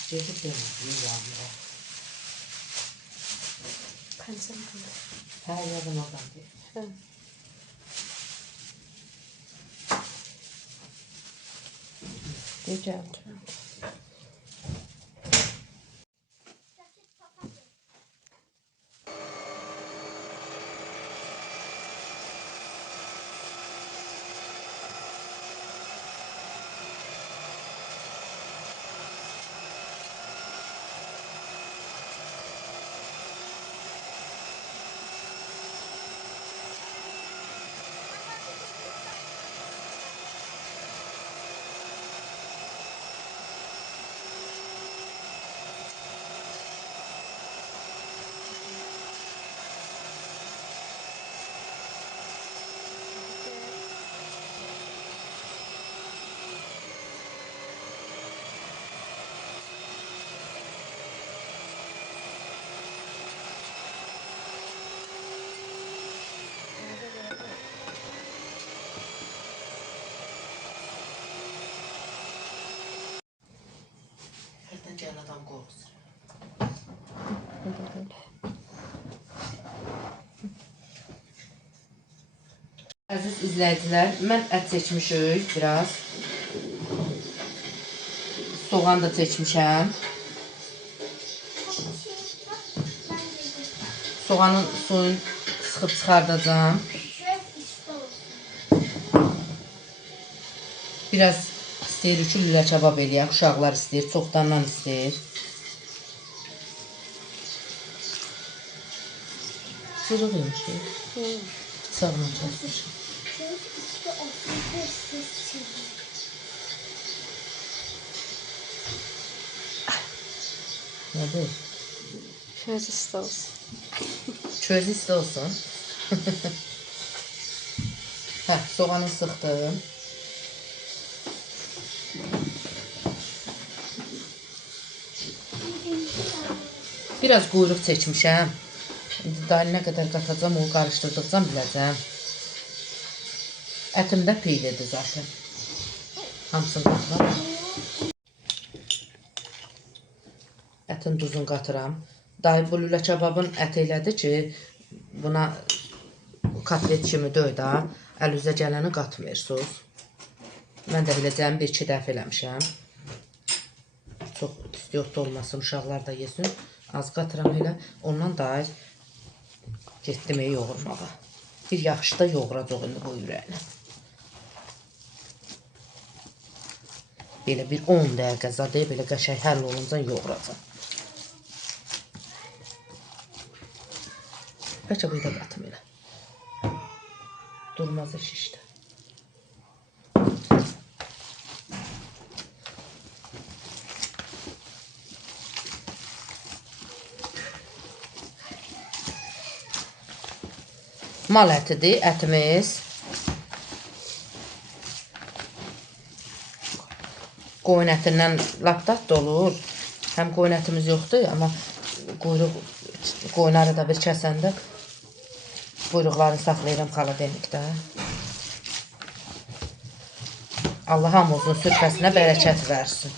Gedib demədim, yağmura. Pensel kalır. Hə, yazın oradan deyil. Hə. Gəldi. Gəl adam qorxsun. Əziz izləyicilər, mən ət seçmişik biraz. Soğan da seçmişəm. Soğanın suyunu sıxıb çıxardacağım. Biraz istəyir ki, lülə kebab eləyək. Uşaqlar istəyir, çoxdandan istəyir. Çocuk yemişik. Sağlam çalışmışım. Nədir? Köz isti olsun. Çöz isti olsun. Hə, soğanı sıxdım. Biraz quyruq çəkmişəm. Daha nə qədər qatacam, onu qarışdırdıqca biləcəm. Ətim də peylidir zaten. Hamısını qatıram. Ətin duzunu qatıram. Dayı bu lülə kebabın əti elədi ki, buna kotlet kimi döy da, əl üzə gələni qatmırsınız. Mən də biləcəm, 1-2 dəfə eləmişəm. Çox istiyotda olmasın, uşaqlar da yesin. Az qatıram elə, ondan da getdim yoğurmağa. Bir yaxşı da yoğuracaq indi bu ürəyini. Belə bir 10 dəqiqə zadə belə qəşəng həll olunca yoğuracaq. Bəlkə bu da qatım elə. Durmazı şişdi. Mal ətidir, ətimiz. Qoyun ətindən lap dadlı olur. Həm qoyun ətimiz yoxdur, amma qoyunları da bir kəsəndə quyruqlarını saxlayıram xaladenikdə. Allah hamımızın sürfəsinə bərəkət versin.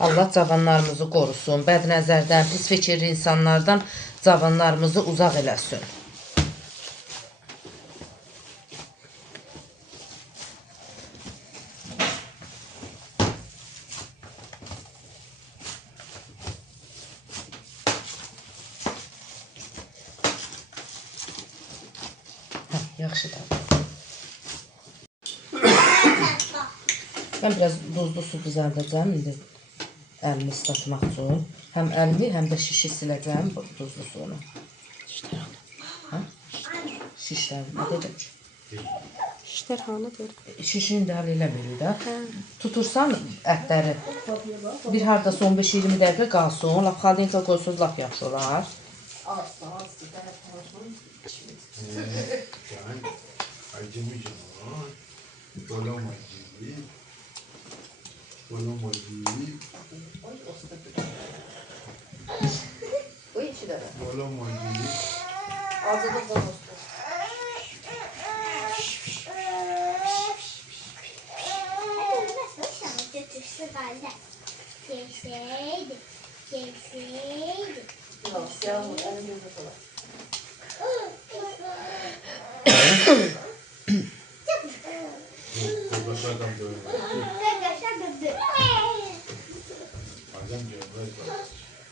Allah cavanlarımızı qorusun, bədnəzərdən, pis fikirli insanlardan cavanlarımızı uzaq eləsin. Yaxşıdır. Mən biraz duzlu su düzəldəcəm indi əlimi ıslatmaq üçün. Həm əlimi, həm də şişi siləcəm bu duzlu suyunu. Şişlər, nə dedim ki? Şişlər hanıdır? Şişini də həll eləmirik də. Tutursan ətləri, bir hardasa 15-20 dəqiqə qalsın, lap xaldenikə qoysunuz, lap yaxşı olar. Bu içi de var. Ağzı da bol olsun. Yok, siyah mı? Elim gözü falan.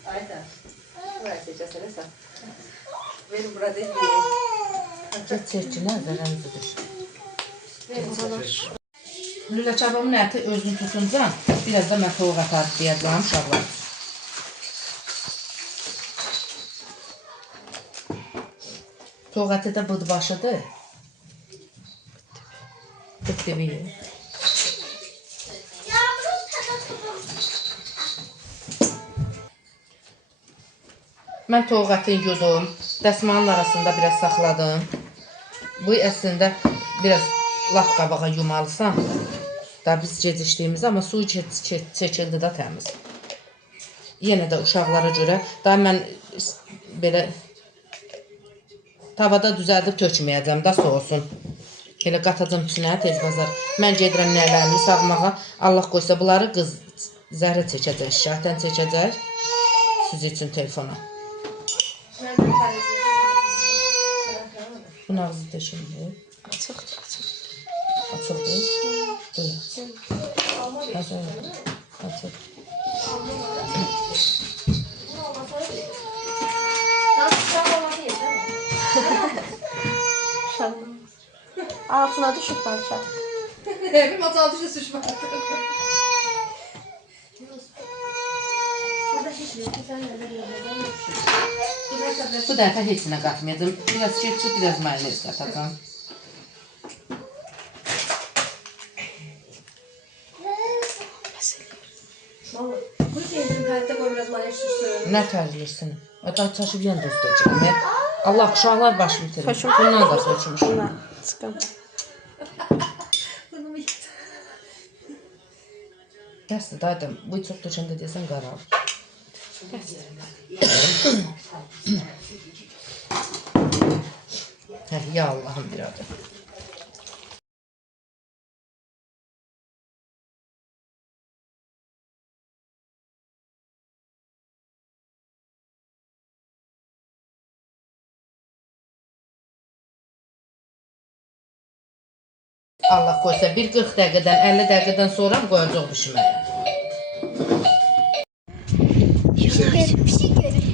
Aynen. Buraya seçesene sen. Benim burada yiyeyim. Get çəkilər və rəmzi düşür. Benim Lülə kebabın əti özünü tutunca, biraz da mən toğuk atarıq deyəcəm uşaqlar. Toğuk əti də bıdbaşıdır. Bıddivi. Mən toğuk ətini yudum, dəsmalın arasında biraz saxladım. Bu əslində biraz lap qabağa yumalısan. Da biz gecikdiyimiz, amma suyu çəkildi də təmiz. Yenə də uşaqlara görə, daha mən belə tavada düzəldib tökməyəcəm da soğusun. Elə qatacam içinə tez bazar. Mən gedirəm nərlərimi sağmağa. Allah qoysa bunları Zəhra çəkəcək, şahdən çəkəcək. Siz üçün telefona. Bunun ağzı deşildi. Açıqdır, açıq. Açıldı. Buyur. Hazır. Açıl. Altına düşüb bəlkə. Bir masal düşe sıçmadı. Bu dəfə heç nə qatmayacağım. Biraz ketçup, biraz mayonez qatacağım. Bu şeyin hayatta koy biraz mayonez sürsün. Nə tərlirsin? O da çaşıb yan dostacağım. Allah uşaqlar başı bitirir. Bundan da seçmiş. Buna çıxım. Bəsdir daydım. Bu çox düşəndə deyəsən qarar. Ya Allah'ım bir adı. Allah koysa bir 40 dəqiqədən 50 dəqiqədən sonra mı qoyacaq bişməyə? Bir şey görür.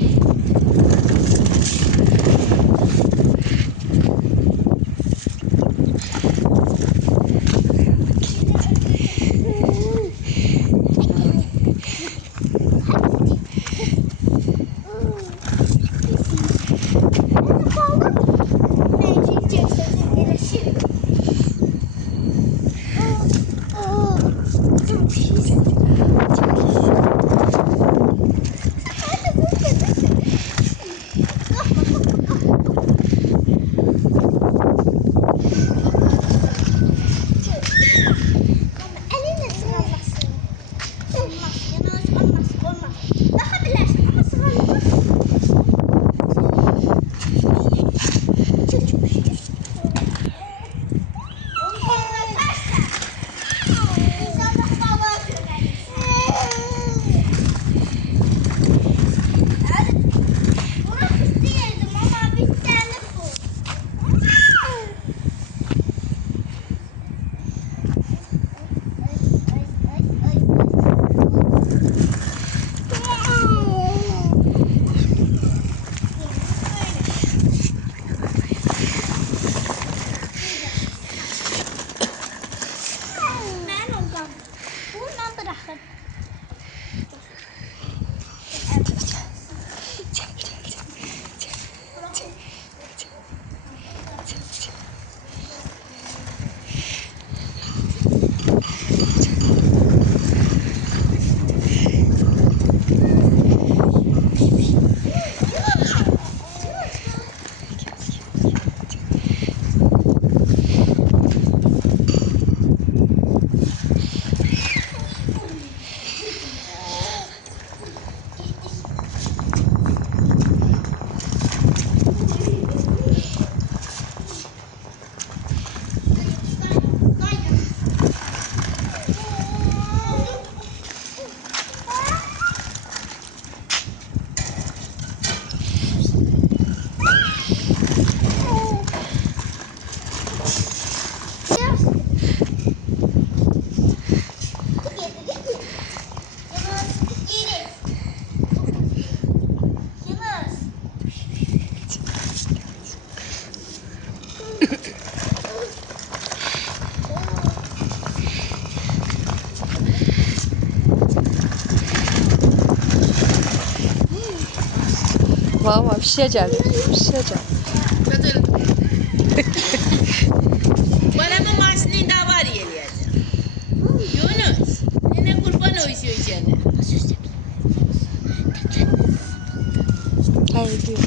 Valla pişəcək. Pişəcək. Bana bu maşının da var eləyəcək. Yunus, ne kurban oysuyor seni. Hayır diyor.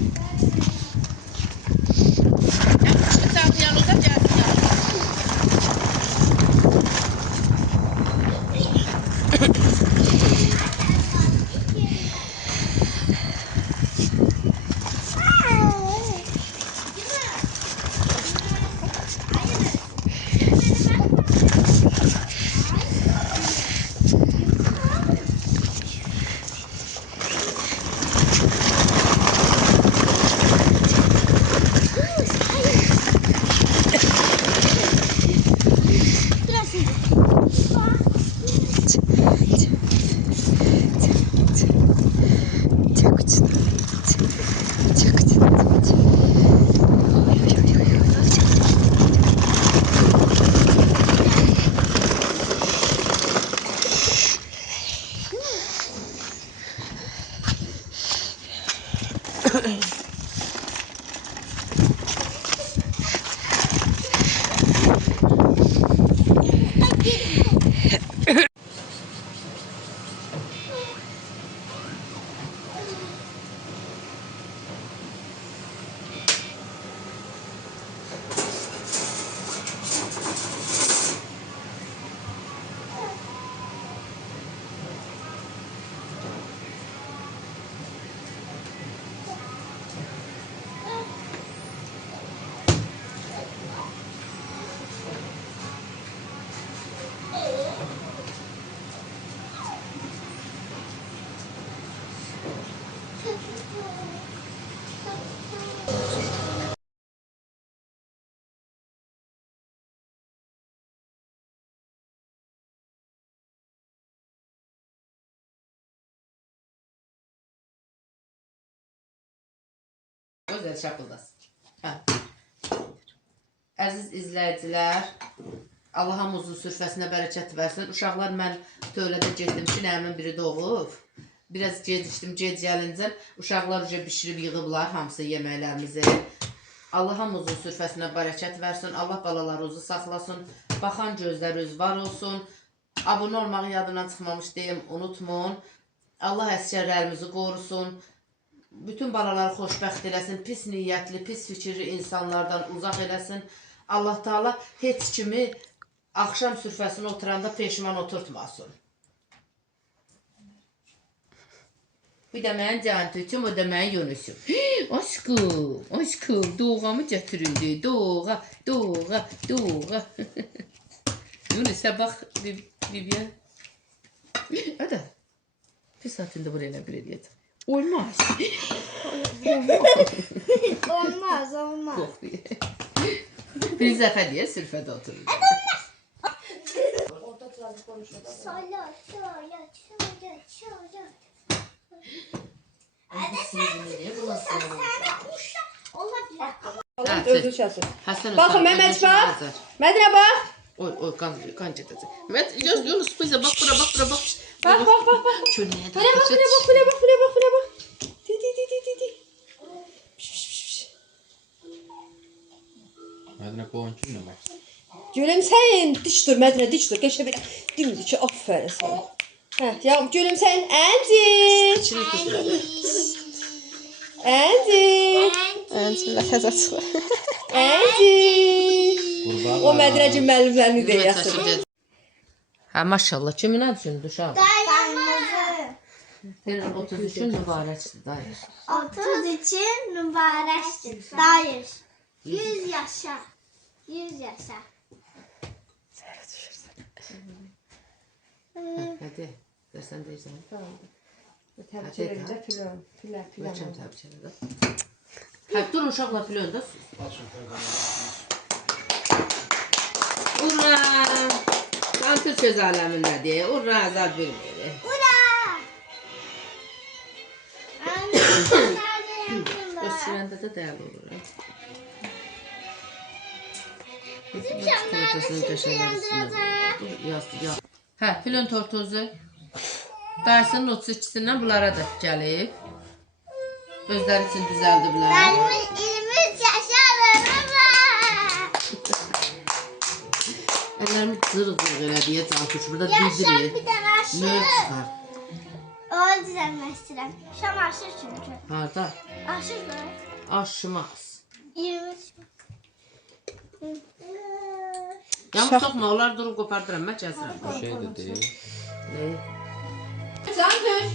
Şu taxyanlıqda gəlsin. belə şapıldasın. Hə. Əziz izləyicilər, Allah hamımızın sürfəsinə bərəkət versin. Uşaqlar, mən tövlədə getdim ki, nəmin biri doğub. Biraz gecikdim, gec gəlincə. Uşaqlar uca bişirib yığıblar hamısı yeməklərimizi. Allah hamımızın sürfəsinə bərəkət versin. Allah balalarınızı saxlasın. Baxan gözləriniz var olsun. Abunə olmağı yadından çıxmamış deyim, unutmayın. Allah əsgərlərimizi qorusun. Bütün balaları xoşbəxt eləsin. Pis niyyətli, pis fikirli insanlardan uzaq eləsin. Allah Taala heç kimi axşam sürfəsinə oturanda peşman oturtmasın. Bir də mənim can tüçüm, o da mənim Yunusum. Aşkım, aşkım, doğamı gətirildi. Doğa, doğa, doğa. Yunus'a bax, Vivian. Hadi. Bir saatinde buraya ne bile diyeceğim. Olmaz. Olmaz, olmaz. Korkuyor. Bir zəfər deyə sürfədə oturur. Söyle, söyle, söyle, söyle. Allah özü şəsin. Həsən Baxın, Mehmet bax. Mədinə bax. Oy, oy, kan gedəcək. Mehmet, Yunus, bize bak bura, bak bura, bak. Bax, bax, bax, bax. Çölməyə Buraya bax, buraya bax, buraya bax, buraya bax, buraya bax. Di. Mədinə qoğun kimlə bax? Gülümsəyin, dik dur Mədinə, dik dur. Qəşə belə dimdir ki, aferin sana. Hə, ya gülümsəyin, Əndi. Əndi. O Mədinəcim müəllimlərini deyəsin. Hə, maşallah, kimin adı üçündür uşaq? Dayımızı. Senin 33'ün mübarəkdir, dayı. 33 mübarəkdir. Dayır. 100 yaşa. 100 yaşa. Hadi, dersən deyirsən. Təbrik edirəm, filan. Ölçəm təbrik edirəm. Hə, durun uşaqla filonda. Ura! Antır söz aləmindədir. Ura, azad bilmir. Ura! Göstərəndə də dəyərli olur. Hə, filon tortozu. Dayısının 32-sindən bunlara da gəlib. Özləri üçün düzəldiblər. Dayımın 23 yaşarlarım var. Əllərimi zırıq elə deyə cantuş. Burada Yaşar bildirir. bir dənə Növ aşır. çıxar. Onu düzəlmək istəyirəm. Şam aşır çünki. Harada? Aşır böyle. Aşmaz. 23. Yalnız soxma, onlar durub qopardıram. Mən gəlsirəm. Bir şey də deyil. Ne? Cantuş.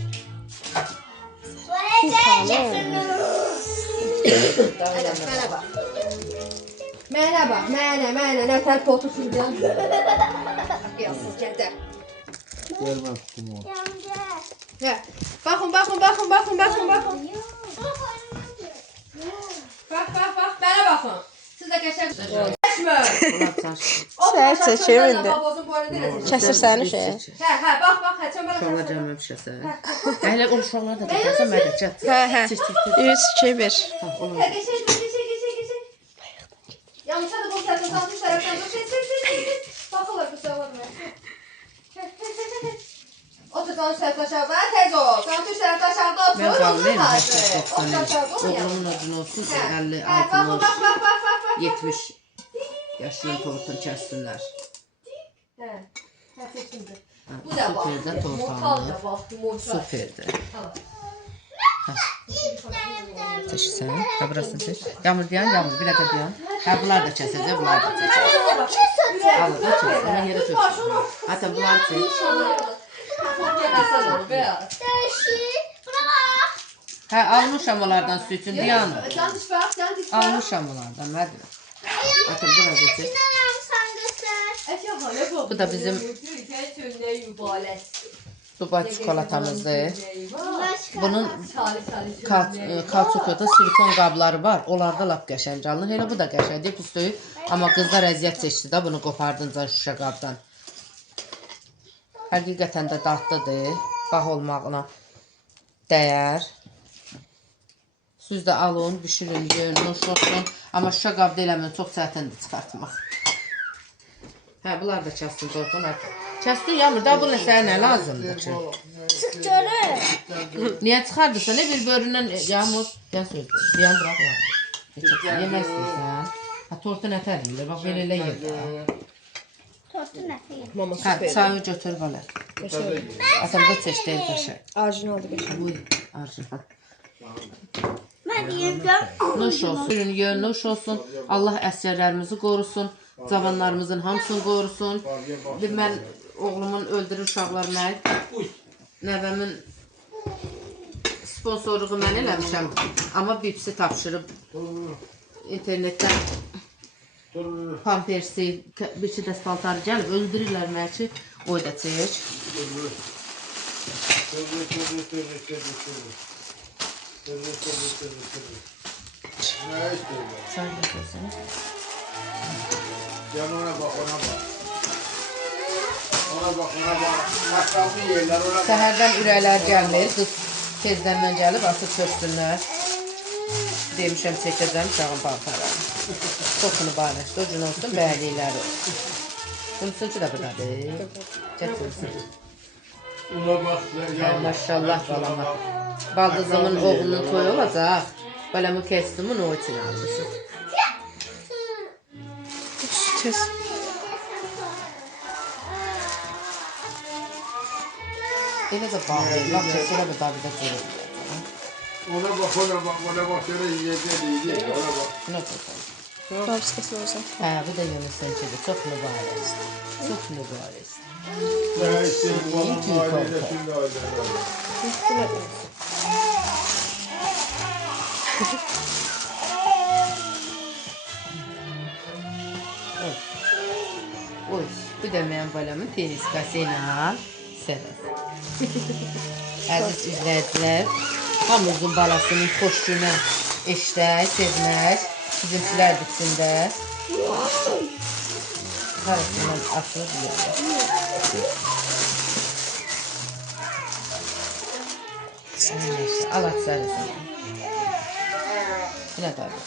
Buraya geleceksin. Mənə bax, mənə, nətər potusun can. Yasız gədə. Görməm tutum o. Yandı. Hə, baxın. Bax, mənə baxın. Siz də qəşəng. Keçmir. Bunlar çarşı. Çək çəkirəm. Babozun boynu deyirəm. Kəsir səni şey. Hə, bax, çək mənə. Uşaqlar gəlməmişəsə. Əhlə o uşaqlar da gəlsə mənə çət. Hə. 3, 2, 1. Geçək. Yanlışa da bu sərdən Cantuş tərəfdən dur. Çək. Baxırlar bu səvadına. Otur Cantuş tərəfdə aşağıda, tez ol. Cantuş tərəfdə aşağıda otur. Mən qalmayım. Oğlumun Oğlumun adını olsun. 50, Hə, 60, bax. 70 yaşının tortunu kəssinlər. Hə, seçimdir. Bu Bu da bax. Süperdə Motal tortanlı. da bax, motal. Süperdir. Seçsən. Ha, burasını seç. Yağmur deyən, Yağmur. Bir dəqiqə deyən. Hə, bunlar da kəsəcək, bunlar da kəsəcək. Alın, da kəs. Ona yerə töksün. Hatta bunlar seç. Dəyişik. Buna bak. Hə, almışam onlardan sütün diyanı. Cantuş bax. Almışam onlardan, Mədinə. Hatta burada seç. İçinden alsan göster. Bu da bizim Dubai çikolatamızdır. Başka. Bunun kalçukoda silikon qabları var. Onlarda lap qəşəng alınır. Elə bu da qəşəngdir, pis deyil. Amma qızlar əziyyət çəkdi də bunu qopardınca şüşə qabdan. Həqiqətən də dadlıdır. Bax olmağına dəyər. Siz də alın, bişirin, yeyin, nuş olsun. Amma şüşə qabda eləməyin, çox çətindir çıxartmaq. Hə, bunlar da kəssin tortun. Kəsdin yamır, da bunun sənə nə lazımdır ki? Çık görür. Niyə çıxardırsan? Ne bir bölündən yağmur. Yan sözdür. Yan bırak yağmur. Yemək istəyirsən. Ha, tortu nə tərliyir? Bax, belə elə yer də. Tortu nəfiyim. Mama Hə, süper. çayı götür belə. Atan bu çeşdəyir qəşək. Orijinaldır qəşəng. Buyur, arzu. Ben yiyeceğim. Nuş olsun. Ürün yiyin, nuş olsun. Allah əsgərlərimizi qorusun. Cavanlarımızın hamısını qorusun. Mən oğlumun öldürür uşaqlar mən. Nəvəmin sponsorluğu mən eləmişəm. Amma bipsi tapşırıb internetdən pampersi, bir şey dəst paltarı gəlib öldürürlər mənə ki, oy da çək. Çay götürsün. Gel ona bak, ona bak. Ona bak, ona bak. Masraflı yerler, ona bak. Səhərdən ürəklər gəlmir, qız tezdəndən gəlib atıb çöksünlər. Demişəm çəkəcəm uşağın paltarlarını. Çoxunu barışdı, o gün olsun, bəylikləri olsun. Bunun ki də budadır. Gətirsin. Ona bak. Hə, maşallah balama. Baldızımın oğlunun toyu olacaq. Balamı kestimin o için almışım. Kes. Elə də bağlayır, laf çəkirə bir daha bir də görür. Ona bak, ona bak, ona bak. Şöyle yiyeceğiz, ona bak. Buna çoxdur. Babskası olsun. Hə, bu da yemişsən ki, çox mübarək. Çox mübarək. Ya işte bu aileyle şimdi aileler. Oy, bu da mənim balamın teniskası ilə sərəf. Əziz izləyicilər, hamımızın balasının xoş günə eşlər, sevmək, bizimkilər bitsin də. Harasından asılı bilirlər. Al at sarısın. Yine tabii.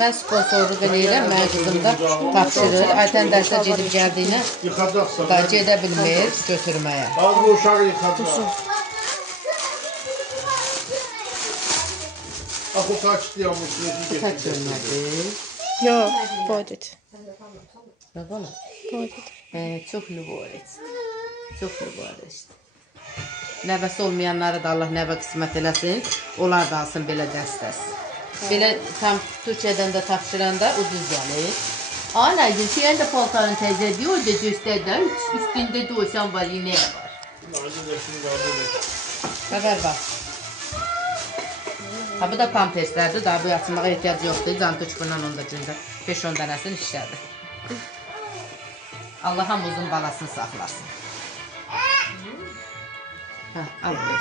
Mən sponsorluq eləyirəm, mənim qızım da tapşırır. Aytən dərsə gedib gəldiyinə Yıkacaksan. da gedə bilmir götürməyə. Az bu uşağı yıkacak. Akı kaçlıyormuş. Tək görmədi. Yok, будет. Nə bana? Будет. Çox mübarək. Çox mübarək. Nəvəsi olmayanları da Allah nəvə qismət eləsin. Onlar da alsın belə dəstəs. Belə tam Türkiyədən də tapşıranda ucuz gəlir. Anacığım, şeyən də paltarın təzə diyor da göstərdə. Üstündə doysan var, yine var. Ver bax. Ha, bu da pamperslərdir. Daha bu açılmağa ehtiyac yoxdur. Cantuç bundan onda gündə 5-10 dənəsini işlədir. Allah hamımızın balasını saxlasın. Hə, al buyur.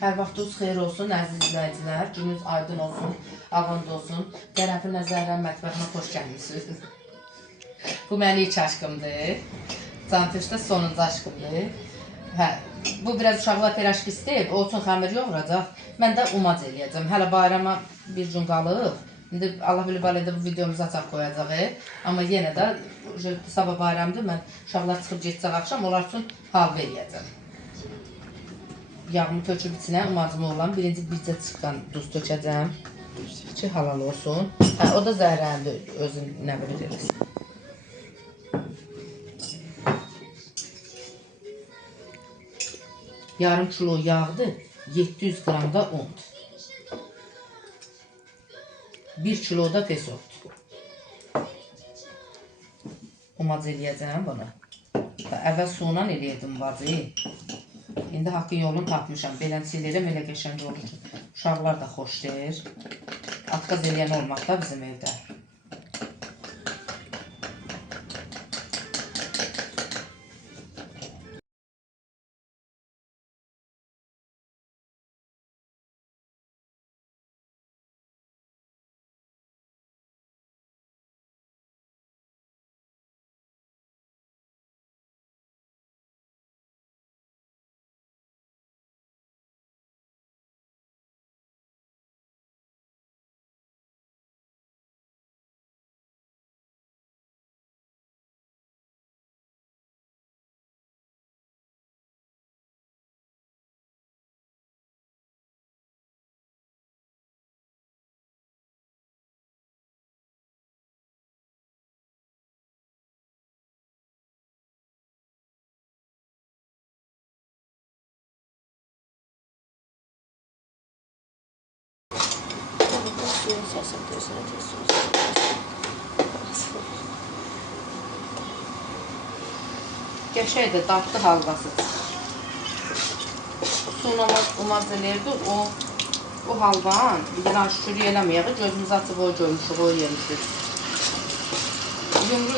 Hər vaxtınız xeyir olsun, əziz izləyicilər. Gününüz aydın olsun, avand olsun. Qərənfil Nəzərlər mətbəxinə xoş gəlmişsiniz. Bu mənim ilk aşkımdır. Cantuç da sonuncu aşkımdır. Hə, bu biraz uşaqlar piraşki istəyir, o üçün xəmir yoğuracaq. Mən də umac eləyəcəm. Hələ bayrama bir gün qalıb. İndi Allah bilir barədə bu videomuzu açaq qoyacaq. Amma yenə də sabah bayramdır. Mən uşaqlar çıxıb getsə axşam, onlar üçün halva eləyəcəm. Yağımı töküb içinə umacımı olan birinci bircə çıxan duz tökəcəm ki halal olsun. Hə, o da zəhrəndir, özün nə bilir eləsin. Yarım kilo yağdır, 700 qram da undur. 1 kilo da pesokdur. Umac eləyəcəm bunu. Əvvəl suyla eləyirdim vacı. İndi haqqın yolunu tapmışam. Beləncə eləyirəm, elə qəşəng olur ki. Uşaqlar da xoş deyir. Atqaz eləyən olmaq da bizim evdə. Suyun səsini gözünə tez Qəşəngdir, dadlı halvası. Sonra umaz eləyirdi, o halvan, biraz şükür eləməyəği, gözümüz açıb o görmüşük, o yemişik.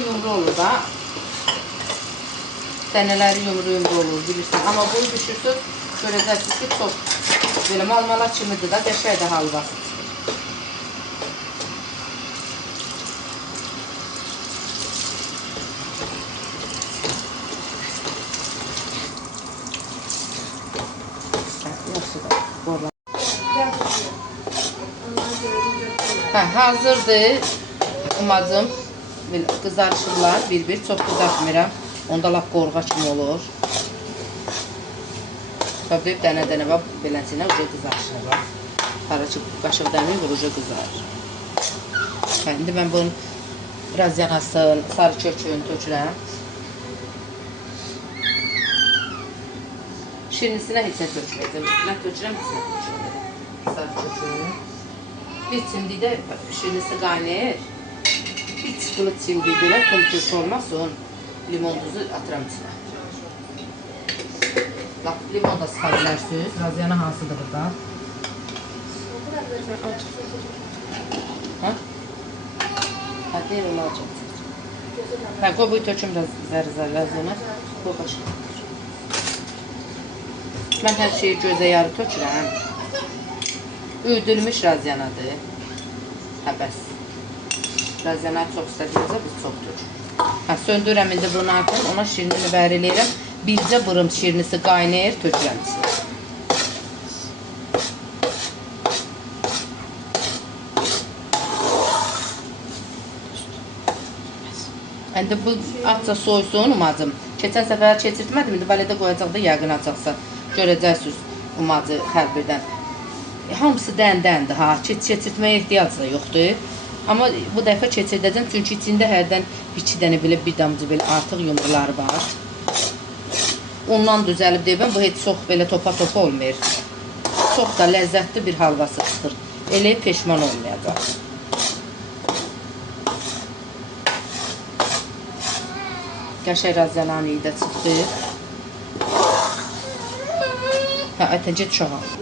Yumru olur da. Dənələri yumru olur, bilirsiniz. Amma bunu düşürsünüz, görəcəksiniz ki, çox belə malmala kimidir da, qəşəngdir halvası. Hazırdır. Umacım qızarışırlar bir-bir. Çox qızartmıram. Onda lap qorğa kimi olur. Tabii dənə-dənə var. Beləsinə uca qızarışır. Haraçı qaşıq dəmir vur, uca qızarır. İndi mən bunun biraz yanasın, sarı kökünü tökürəm. Şirinesinə heç nə tökməyəcəm. Mən tökürəm, heç nə tökürəm. Sarı kökünü. Bir çimdikdə şirinisi qaynayır. Bir çıxılı çimdik belə, kum-kürk olmasın. Limon duzu atıram içine. Limon da sıxa bilərsiniz. Raziyana hansıdır burada? Ha, deyir onu alacaq. Ha, qoy bu töküm zərizər raziyana. Qoy başqa. Mən hər şeyi gözə yarı tökürəm. Üydülmüş raziyanadır. Hə, bəs. Raziyana çox istədiyinizə biz çox tökürük. Söndürəm indi bunu artıq, ona şirinini vər eləyirəm. Bircə bırım şirinisi qaynayır, tökürəm içine. İndi bu atça soysun umacım. Keçən səfər keçirtmədim, indi validə qoyacaq da yəqin açaqsa. Görəcəksiniz umacı hər birdən. Hamısı dəndəndir, ha, keçirtməyə ehtiyac da yoxdur. Amma bu dəfə keçirdəcəm, çünki içində hərdən 2 dənə belə bir damcı belə artıq yumruları var. Ondan düzəlib deyəm, bu heç çox belə topa-topa olmayır. Çox da ləzzətli bir halvası çıxır. Elə peşman olmayacaq. Qəşəng razıyanan iyi də çıxdı. Hə, ətəcə çoğal.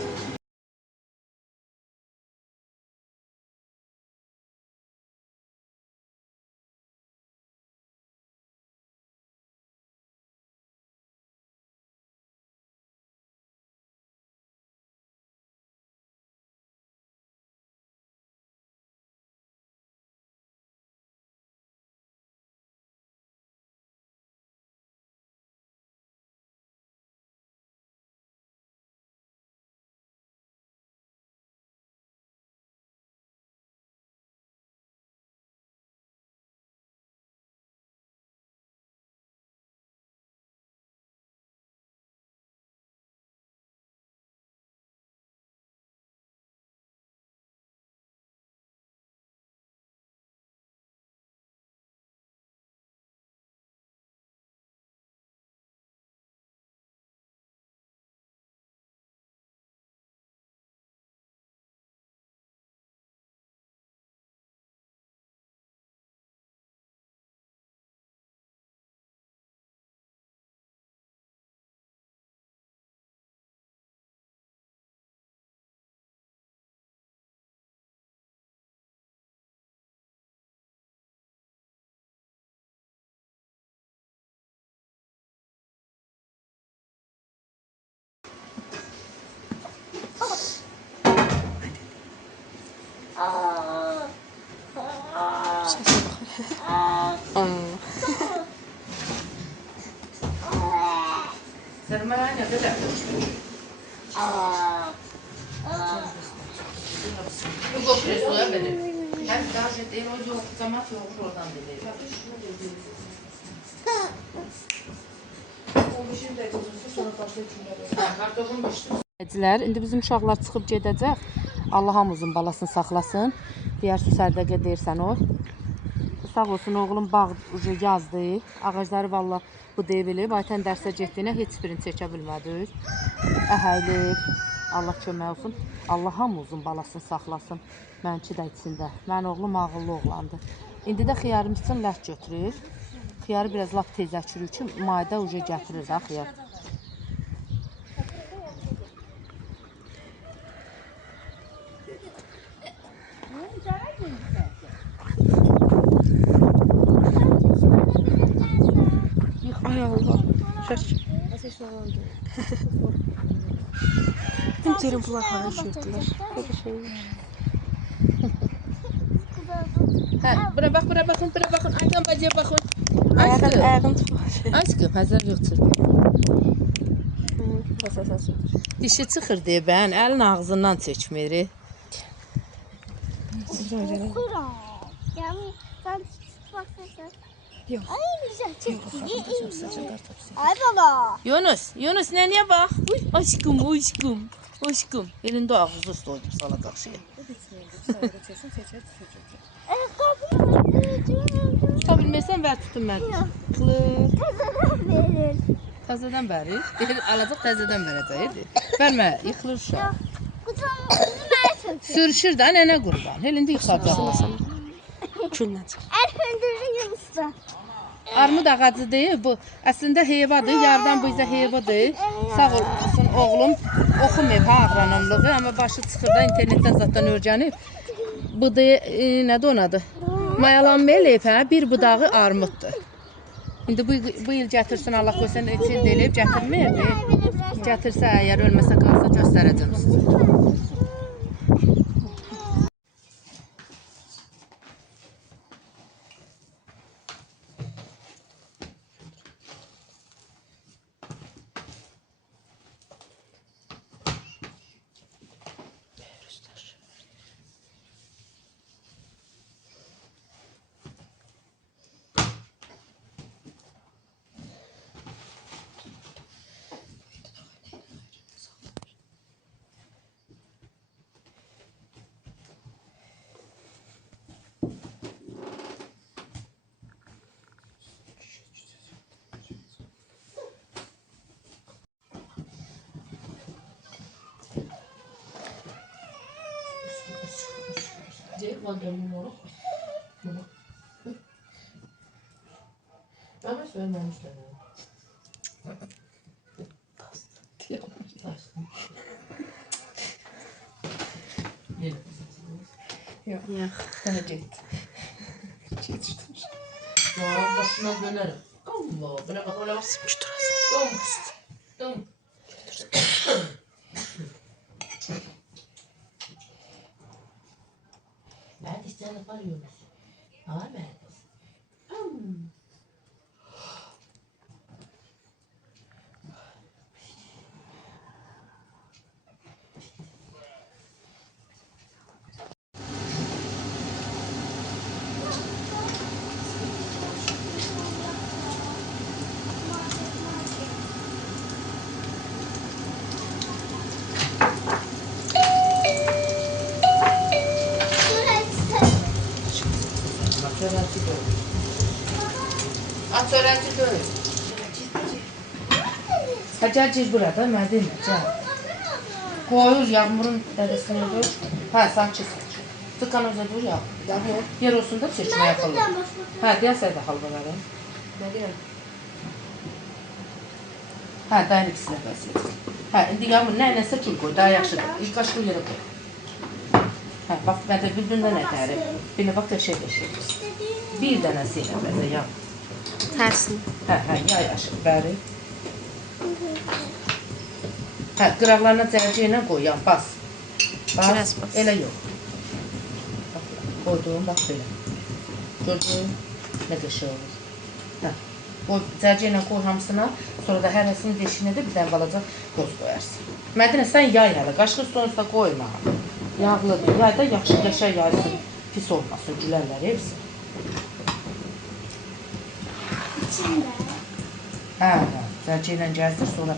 Sermaye ne kadar? Bu kokuyor suya benim. Hem daha ciddi o yok zaman yoğur oradan dedi. Kartofun düştü. İndi bizim uşaqlar çıxıb gedəcək. Allah hamımızın balasını saxlasın. Deyərsən sədəqə deyirsən o. Sağ olsun oğlum bağ yazdı. Ağacları valla bu deyib eləyib. Aytən dərsə getdiyinə heç birini çəkə bilmədik. Əhəlib. Allah kömək olsun. Allah hamımızın balasını saxlasın. Mənimki də içində. Mənim oğlum ağıllı oğlandır. İndi də xiyarımız üçün ləhc götürür. Xiyarı biraz lap tezə çürür ki, mayda uca gətirir də xiyar. Ay Allah. Şaş. Tüm telefon hara düşürdülər. Hə, bura bax, bura baxın, bura baxın. Aydan bacıya baxın. Ayağın tutmuş. Aşkım, həzər yoxdur. Dişi çıxır deyə bən, əlin ağzından çəkmir. Okuram. Yani sen tutmaksın. Yok. Ay güzel çekti. Ay baba. Yunus, nənəyə bax. Uy, aşkım, aşkım, aşkım. Elində ağzı üstə olub salata şeyə. Tuta bilmirsən, ver tutun mən. Xılır. Verir. Təzədən bəri. Alacaq təzədən verəcəkdir. Vermə, yıxılır uşaq. Kutumu ben çektim. Sürüşür də nənə qurban. Elində yıxacaq. Küllə çıx. El hündürlü yumuşta. Armud ağacıdır. Bu əslində heyvadır. Yardan bu izə heyvadır. Sağ olsun oğlum. Oxumayıb ha agronomluğu, amma başı çıxır da internetdən zaten öyrənib. Budur, nədir onun adı? Mayalanma eləyib hə, bir budağı armuddur. İndi bu il gətirsin, Allah qoysan 3 il eləyib gətirməyib. Gətirsə, əgər ölməsə qalsa göstərəcəm sizə. Yok. Sənə get. Başına dönərəm. Allah, buna bax, buna bax. Dom. Nerede istəyən var Yunus? Var mı? Çörəkçi döyür. Çörəkçi döyür. Gəl gir burada, mən demə, gəl. Qoyur, yağmurun dədəsini döyür. Hə, sakit. Tıkan özə dur, yağmur. Yer olsun da seçmə yapılır. Hə, deyəsən də halva verin. Nə deyirəm? Hə, dayan ikisini bəs. Hə, indi yağmur nə nəsə kül qoy, daha yaxşıdır. İlk qaşqı yerə qoy. Hə, bax, mən də bildindən ətəri. Bilə bax, qəşək. Bir dənəsi ilə bəzə, yağ. Tərsin. Hə, yay aşıq, bəri. Hə, qıraqlarına cərcə ilə qoy, yan, bas. Biraz bas. Elə yox. Bax, qoydum, bax belə. Gördün, nə qəşək olur. Hə, cərcə ilə qoy hamısına, sonra da hərəsinin deşiyinə də bir dənə balaca qoz qoyarsın. Mədinə, sən yay hələ, qaşqı sonrasında qoyma. Yağlıdır, yayda yaxşı qəşək yaysın, pis olmasın, gülərlər hepsi. İçinde. Hə, zərcə ilə gəzdir, sonra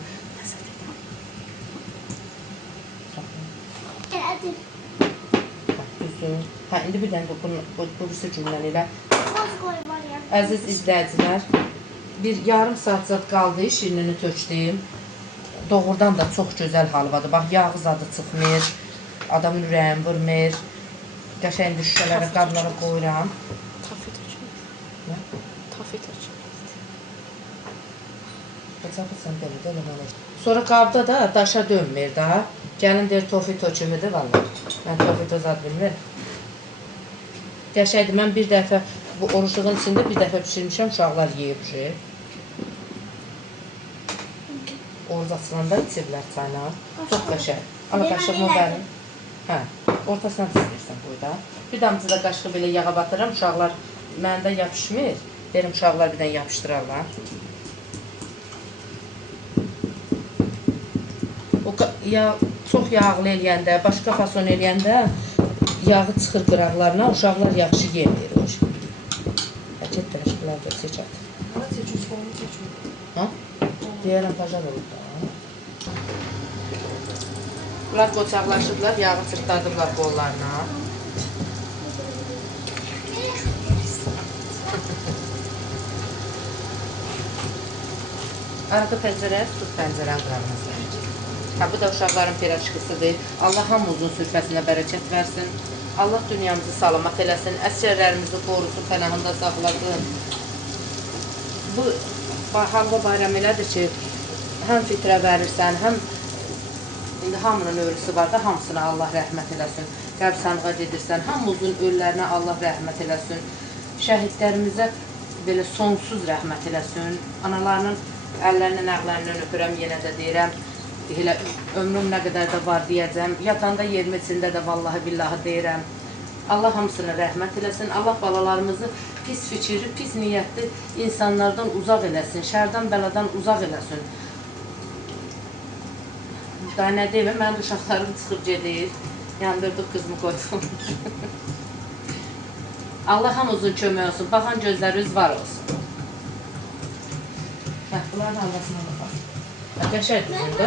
Hadi. düzdür. Hə, indi bir dənə bu birisi cümləni ilə. Toz koy var ya. Əziz izləyicilər, bir yarım saat qaldı, şirinini tökdüm. Doğrudan da çox gözəl halvadır. Bax, yağı zadı çıxmır, adamın ürəyin vurmur. Qəşəng şüşələrə, qablara qoyuram. Bacaqırsan belə də eləməli. Sonra qabda da daşa dönmür da. Gəlin deyir tofito kimidir valla. Mən tofito zad bilmirəm. Qəşəkdir. Mən bir dəfə bu oruçluğun içində bir dəfə pişirmişəm, uşaqlar yeyib. Oruz açılanda içiblər çayla. Çox qəşəng. Ala qaşığımı bərim. Hə, ortasına düzülürsən boyda. Bir damcı da qaşığı belə yağa batırıram. Uşaqlar məndə yapışmır. Derim uşaqlar birdən yapışdırarlar. Ya çox yağlı eləyəndə, başqa fason eləyəndə yağı çıxır qıraqlarına, uşaqlar yaxşı yemir o şey. Əkət dərşqlər də seçət. Ha? Deyərəm, pajar olur da. Bunlar qoçaqlaşıblar, yağı çırtladıblar qollarına. Arada pəncərə, tut pəncərən qırağınızı. Ha, bu da uşaqların piraşkısıdır. Allah hamımızın sürfəsinə bərəkət versin. Allah dünyamızı salamat eləsin. Əsgərlərimizi qorusun, pənahında saxlasın. Bu halva bayramı elədir ki, həm fitrə verirsən, həm indi hamının ölüsü var da, hamısına Allah rəhmət eləsin. Qəbirstanlığa gedirsən, hamımızın ölülərinə Allah rəhmət eləsin. Şəhidlərimizə belə sonsuz rəhmət eləsin. Analarının əllərinin, əqlərindən öpürəm, yenə də deyirəm. Elə ömrüm nə qədər də var deyəcəm. Yatanda yerim içində də vallahi billahi deyirəm. Allah hamısına rəhmət eləsin. Allah balalarımızı pis fikirli, pis niyyətli insanlardan uzaq eləsin. Şərdən, bəladan uzaq eləsin. Daha nə deyim, mənim uşaqlarım çıxıb gedir. Yandırdıq qızımı qoydum. Allah hamımızın kömək olsun. Baxan gözləriniz var olsun. Bunların halvasına baxaq. Qəşəkdir burada.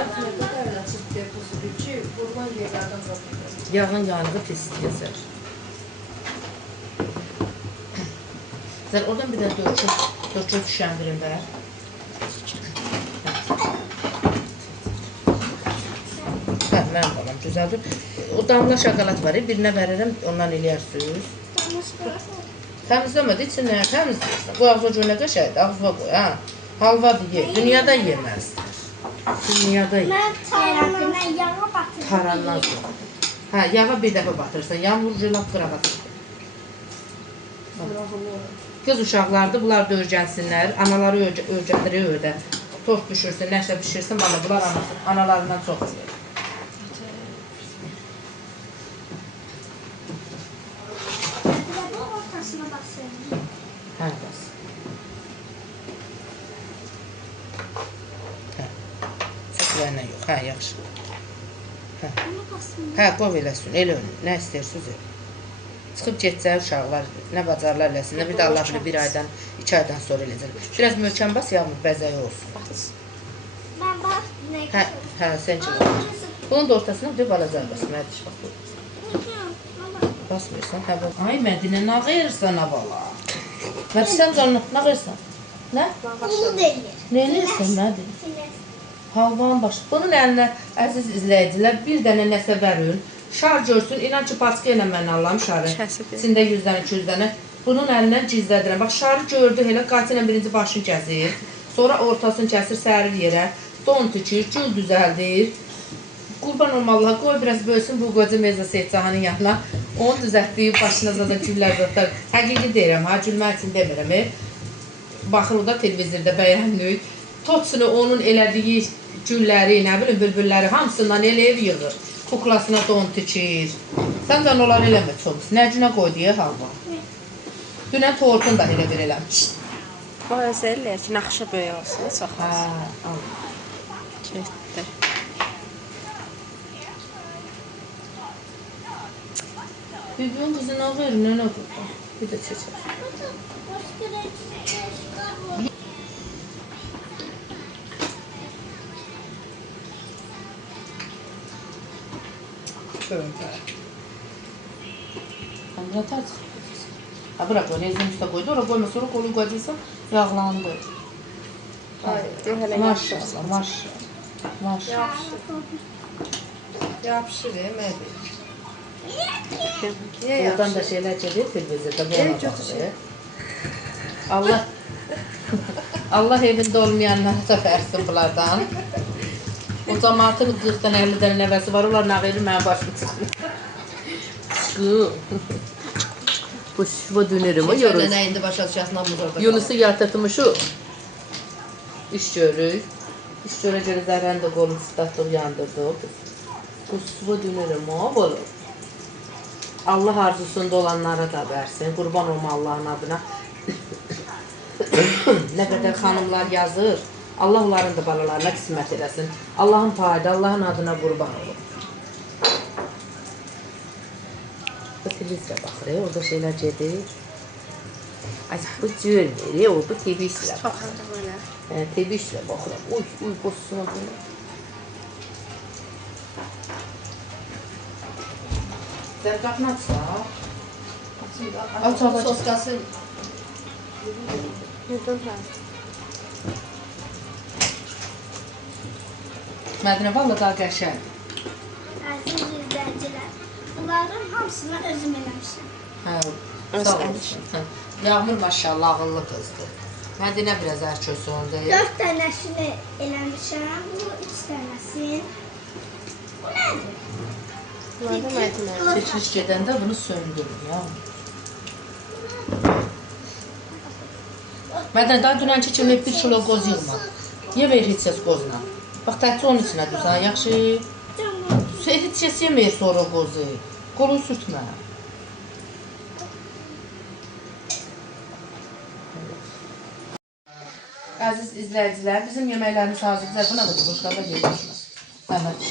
Yağın yanığı pis gəzər. Zər, oradan bir də dörd şəndirin ver. Hə, mənim balam, düzəldir. O damla şokolad var, birinə verirəm, ondan eləyərsiniz. Təmizləmədi, içindən təmizləyirsən. Bu ağzı ucuna qəşəkdir, ağzına qoy, hə. Halvadır, ye, dünyada yeməzdir. Dünyada ye. Mən tarandan yağa batırdım. Tarandan sonra. Hə, yağa bir dəfə batırsan, yağmur jilap qırağa çıxır. Qız uşaqlardır, bunlar da öyrənsinlər. Anaları öyrəndirir öyrə. Tort pişirsin, nəşə pişirsin, bana bunlar analarından çox verir. Ortasına basıyorum. Hə, bəs. Hə. Çəklərlə yox, hə, yaxşı. Bunu basıyorum. Hə, qov eləsin, elə önü, nə istəyirsiniz elə. Çıxıb getsə uşaqlar, nə bacarlar eləsin, nə bir də Allah bilir 1 aydan, 2 aydan sonra eləcək. Biraz möhkəm bas, yağmur bəzəyi olsun. Ben bak ne Hə, hə, sən ki. Bunun da ortasına bir balaca bas, Mədiş, bax bu. Basmıyorsan, hə, bax. Ay, Mədinə, nə qeyirsən, ha, bala? Mədiş, sən canını, nə qeyirsən? Nə? Bunu değil. Nə eləyirsən, Mədin? Halvanın başı. Bunun əlinə, əziz izləyicilər, bir dənə nəsə verin. Şar görsün, inan ki, paska ilə mən alıram şarı. İçində 100 dənə, 200 dənə. Bunun əlindən cizlədirəm. Bax, şarı gördü, elə qayçı ilə birinci başını kəsir. Sonra ortasını kəsir, sərir yerə. Don tükür, gül düzəldir. Qurban olma Allaha, qoy biraz bölsün bu qoca mezə seyidcahanın yanına. Onu düzəltdiyi başına zaten güllər zətlər. Həqiqi deyirəm, ha, gülmək üçün demirəm. Baxın, o da televizorda bəyənlik. Totsunu onun elədiyi gülləri, nə bilim, bülbülləri hamısından eləyib yığır. Kuklasına don tükür. Sən də onları eləmə çoxuz. Nə günə qoyduya halva? Dünən tortun da elə bir eləmiş. O özəllər ki, naxışı böyük olsun, çox Hə, olsun. al. Getdi. Bibiyonun qızı nə verir, nə burada? Bir də çeçək. Böyle. Hamza ters. Ha bırak o rezin üstüne koydu. Oraya koyma sonra kolun koyduysa yağlandı. Ay, hələ Maşallah, maşallah. Var. Yapışır, yemədi. Niyə Oradan yapışır? da şeyler gelir televizyoda bu Evet, ona götür bakır. şey. Allah Allah evinde olmayanlara da versin bunlardan. O cemaatın 40'dan 50'den nəvəsi var, onlar nə verir mənim başım çıxır. Bu dünürüm o Şefərlə yoruz. nə indi başa düşəsin, hamımız orada Yunusu yatırtmışıq. İş görürük. İş görə zərrəni də qolunu ıslatdıq, yandırdıq. Bu dünürüm o olur. Allah arzusunda olanlara da versin. Qurban olma Allah'ın adına. Nə qədər xanımlar yazır. Allah onların da balalarına qismət eləsin. Allah'ın payda, Allah'ın adına qurban olun. Bu televizya baxır, orada şeyler gedir. Ay, bu cür verir, o bu televizya. Baxanda belə. Televizya baxıram. Uy, boşsuna bunu. Zərqafını açsa. Aç, aç. Soskası. Mədinə valla daha qəşəng. Əziz izləyicilər, bunların hamısını özüm eləmişəm. Hə, sağ olsun. Hə. Yağmur maşallah ağıllı qızdır. Mədinə biraz ərkösündür. 4 dənəsini eləmişəm, bu 3 dənəsin. Bu nədir? Seçiliş gedəndə bunu söndürün ya. Mədinə daha dünənki kimi 1 kilo qoz yığma. Yeməyir heç kəs qozla. Bax, təhcə onun içinə düzən, yaxşı. Heç kəs yeməyir sonra qozu. Qolun sürtmə. Əziz izləyicilər, bizim yeməklərimiz hazırdır. Buna da boşqaba gedirmişiz. Evet.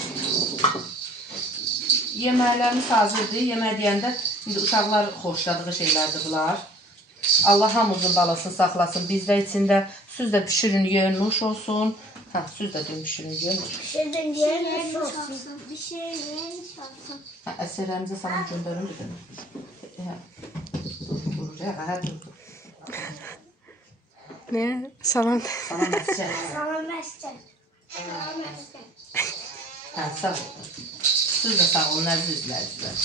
Yeməklərimiz hazırdır. Yemək deyəndə indi uşaqlar xoşladığı şeylərdir bunlar. Allah hamımızın balasını saxlasın. Biz də içində süz də pişirin, yeyin, nuş olsun. Hə, süz də deyin, pişirin, yeyin. Pişirdin yerin olsun. Bir şey yerin olsun. Hə, əsərlərimizə salam göndərin dedim. Hə. Dur, hə, dur. Nə? Salam. Salam əsər. Salam məscid. Salam məscid. Hə, sağ olun. Siz də sağ olun, əziz izləyicilər.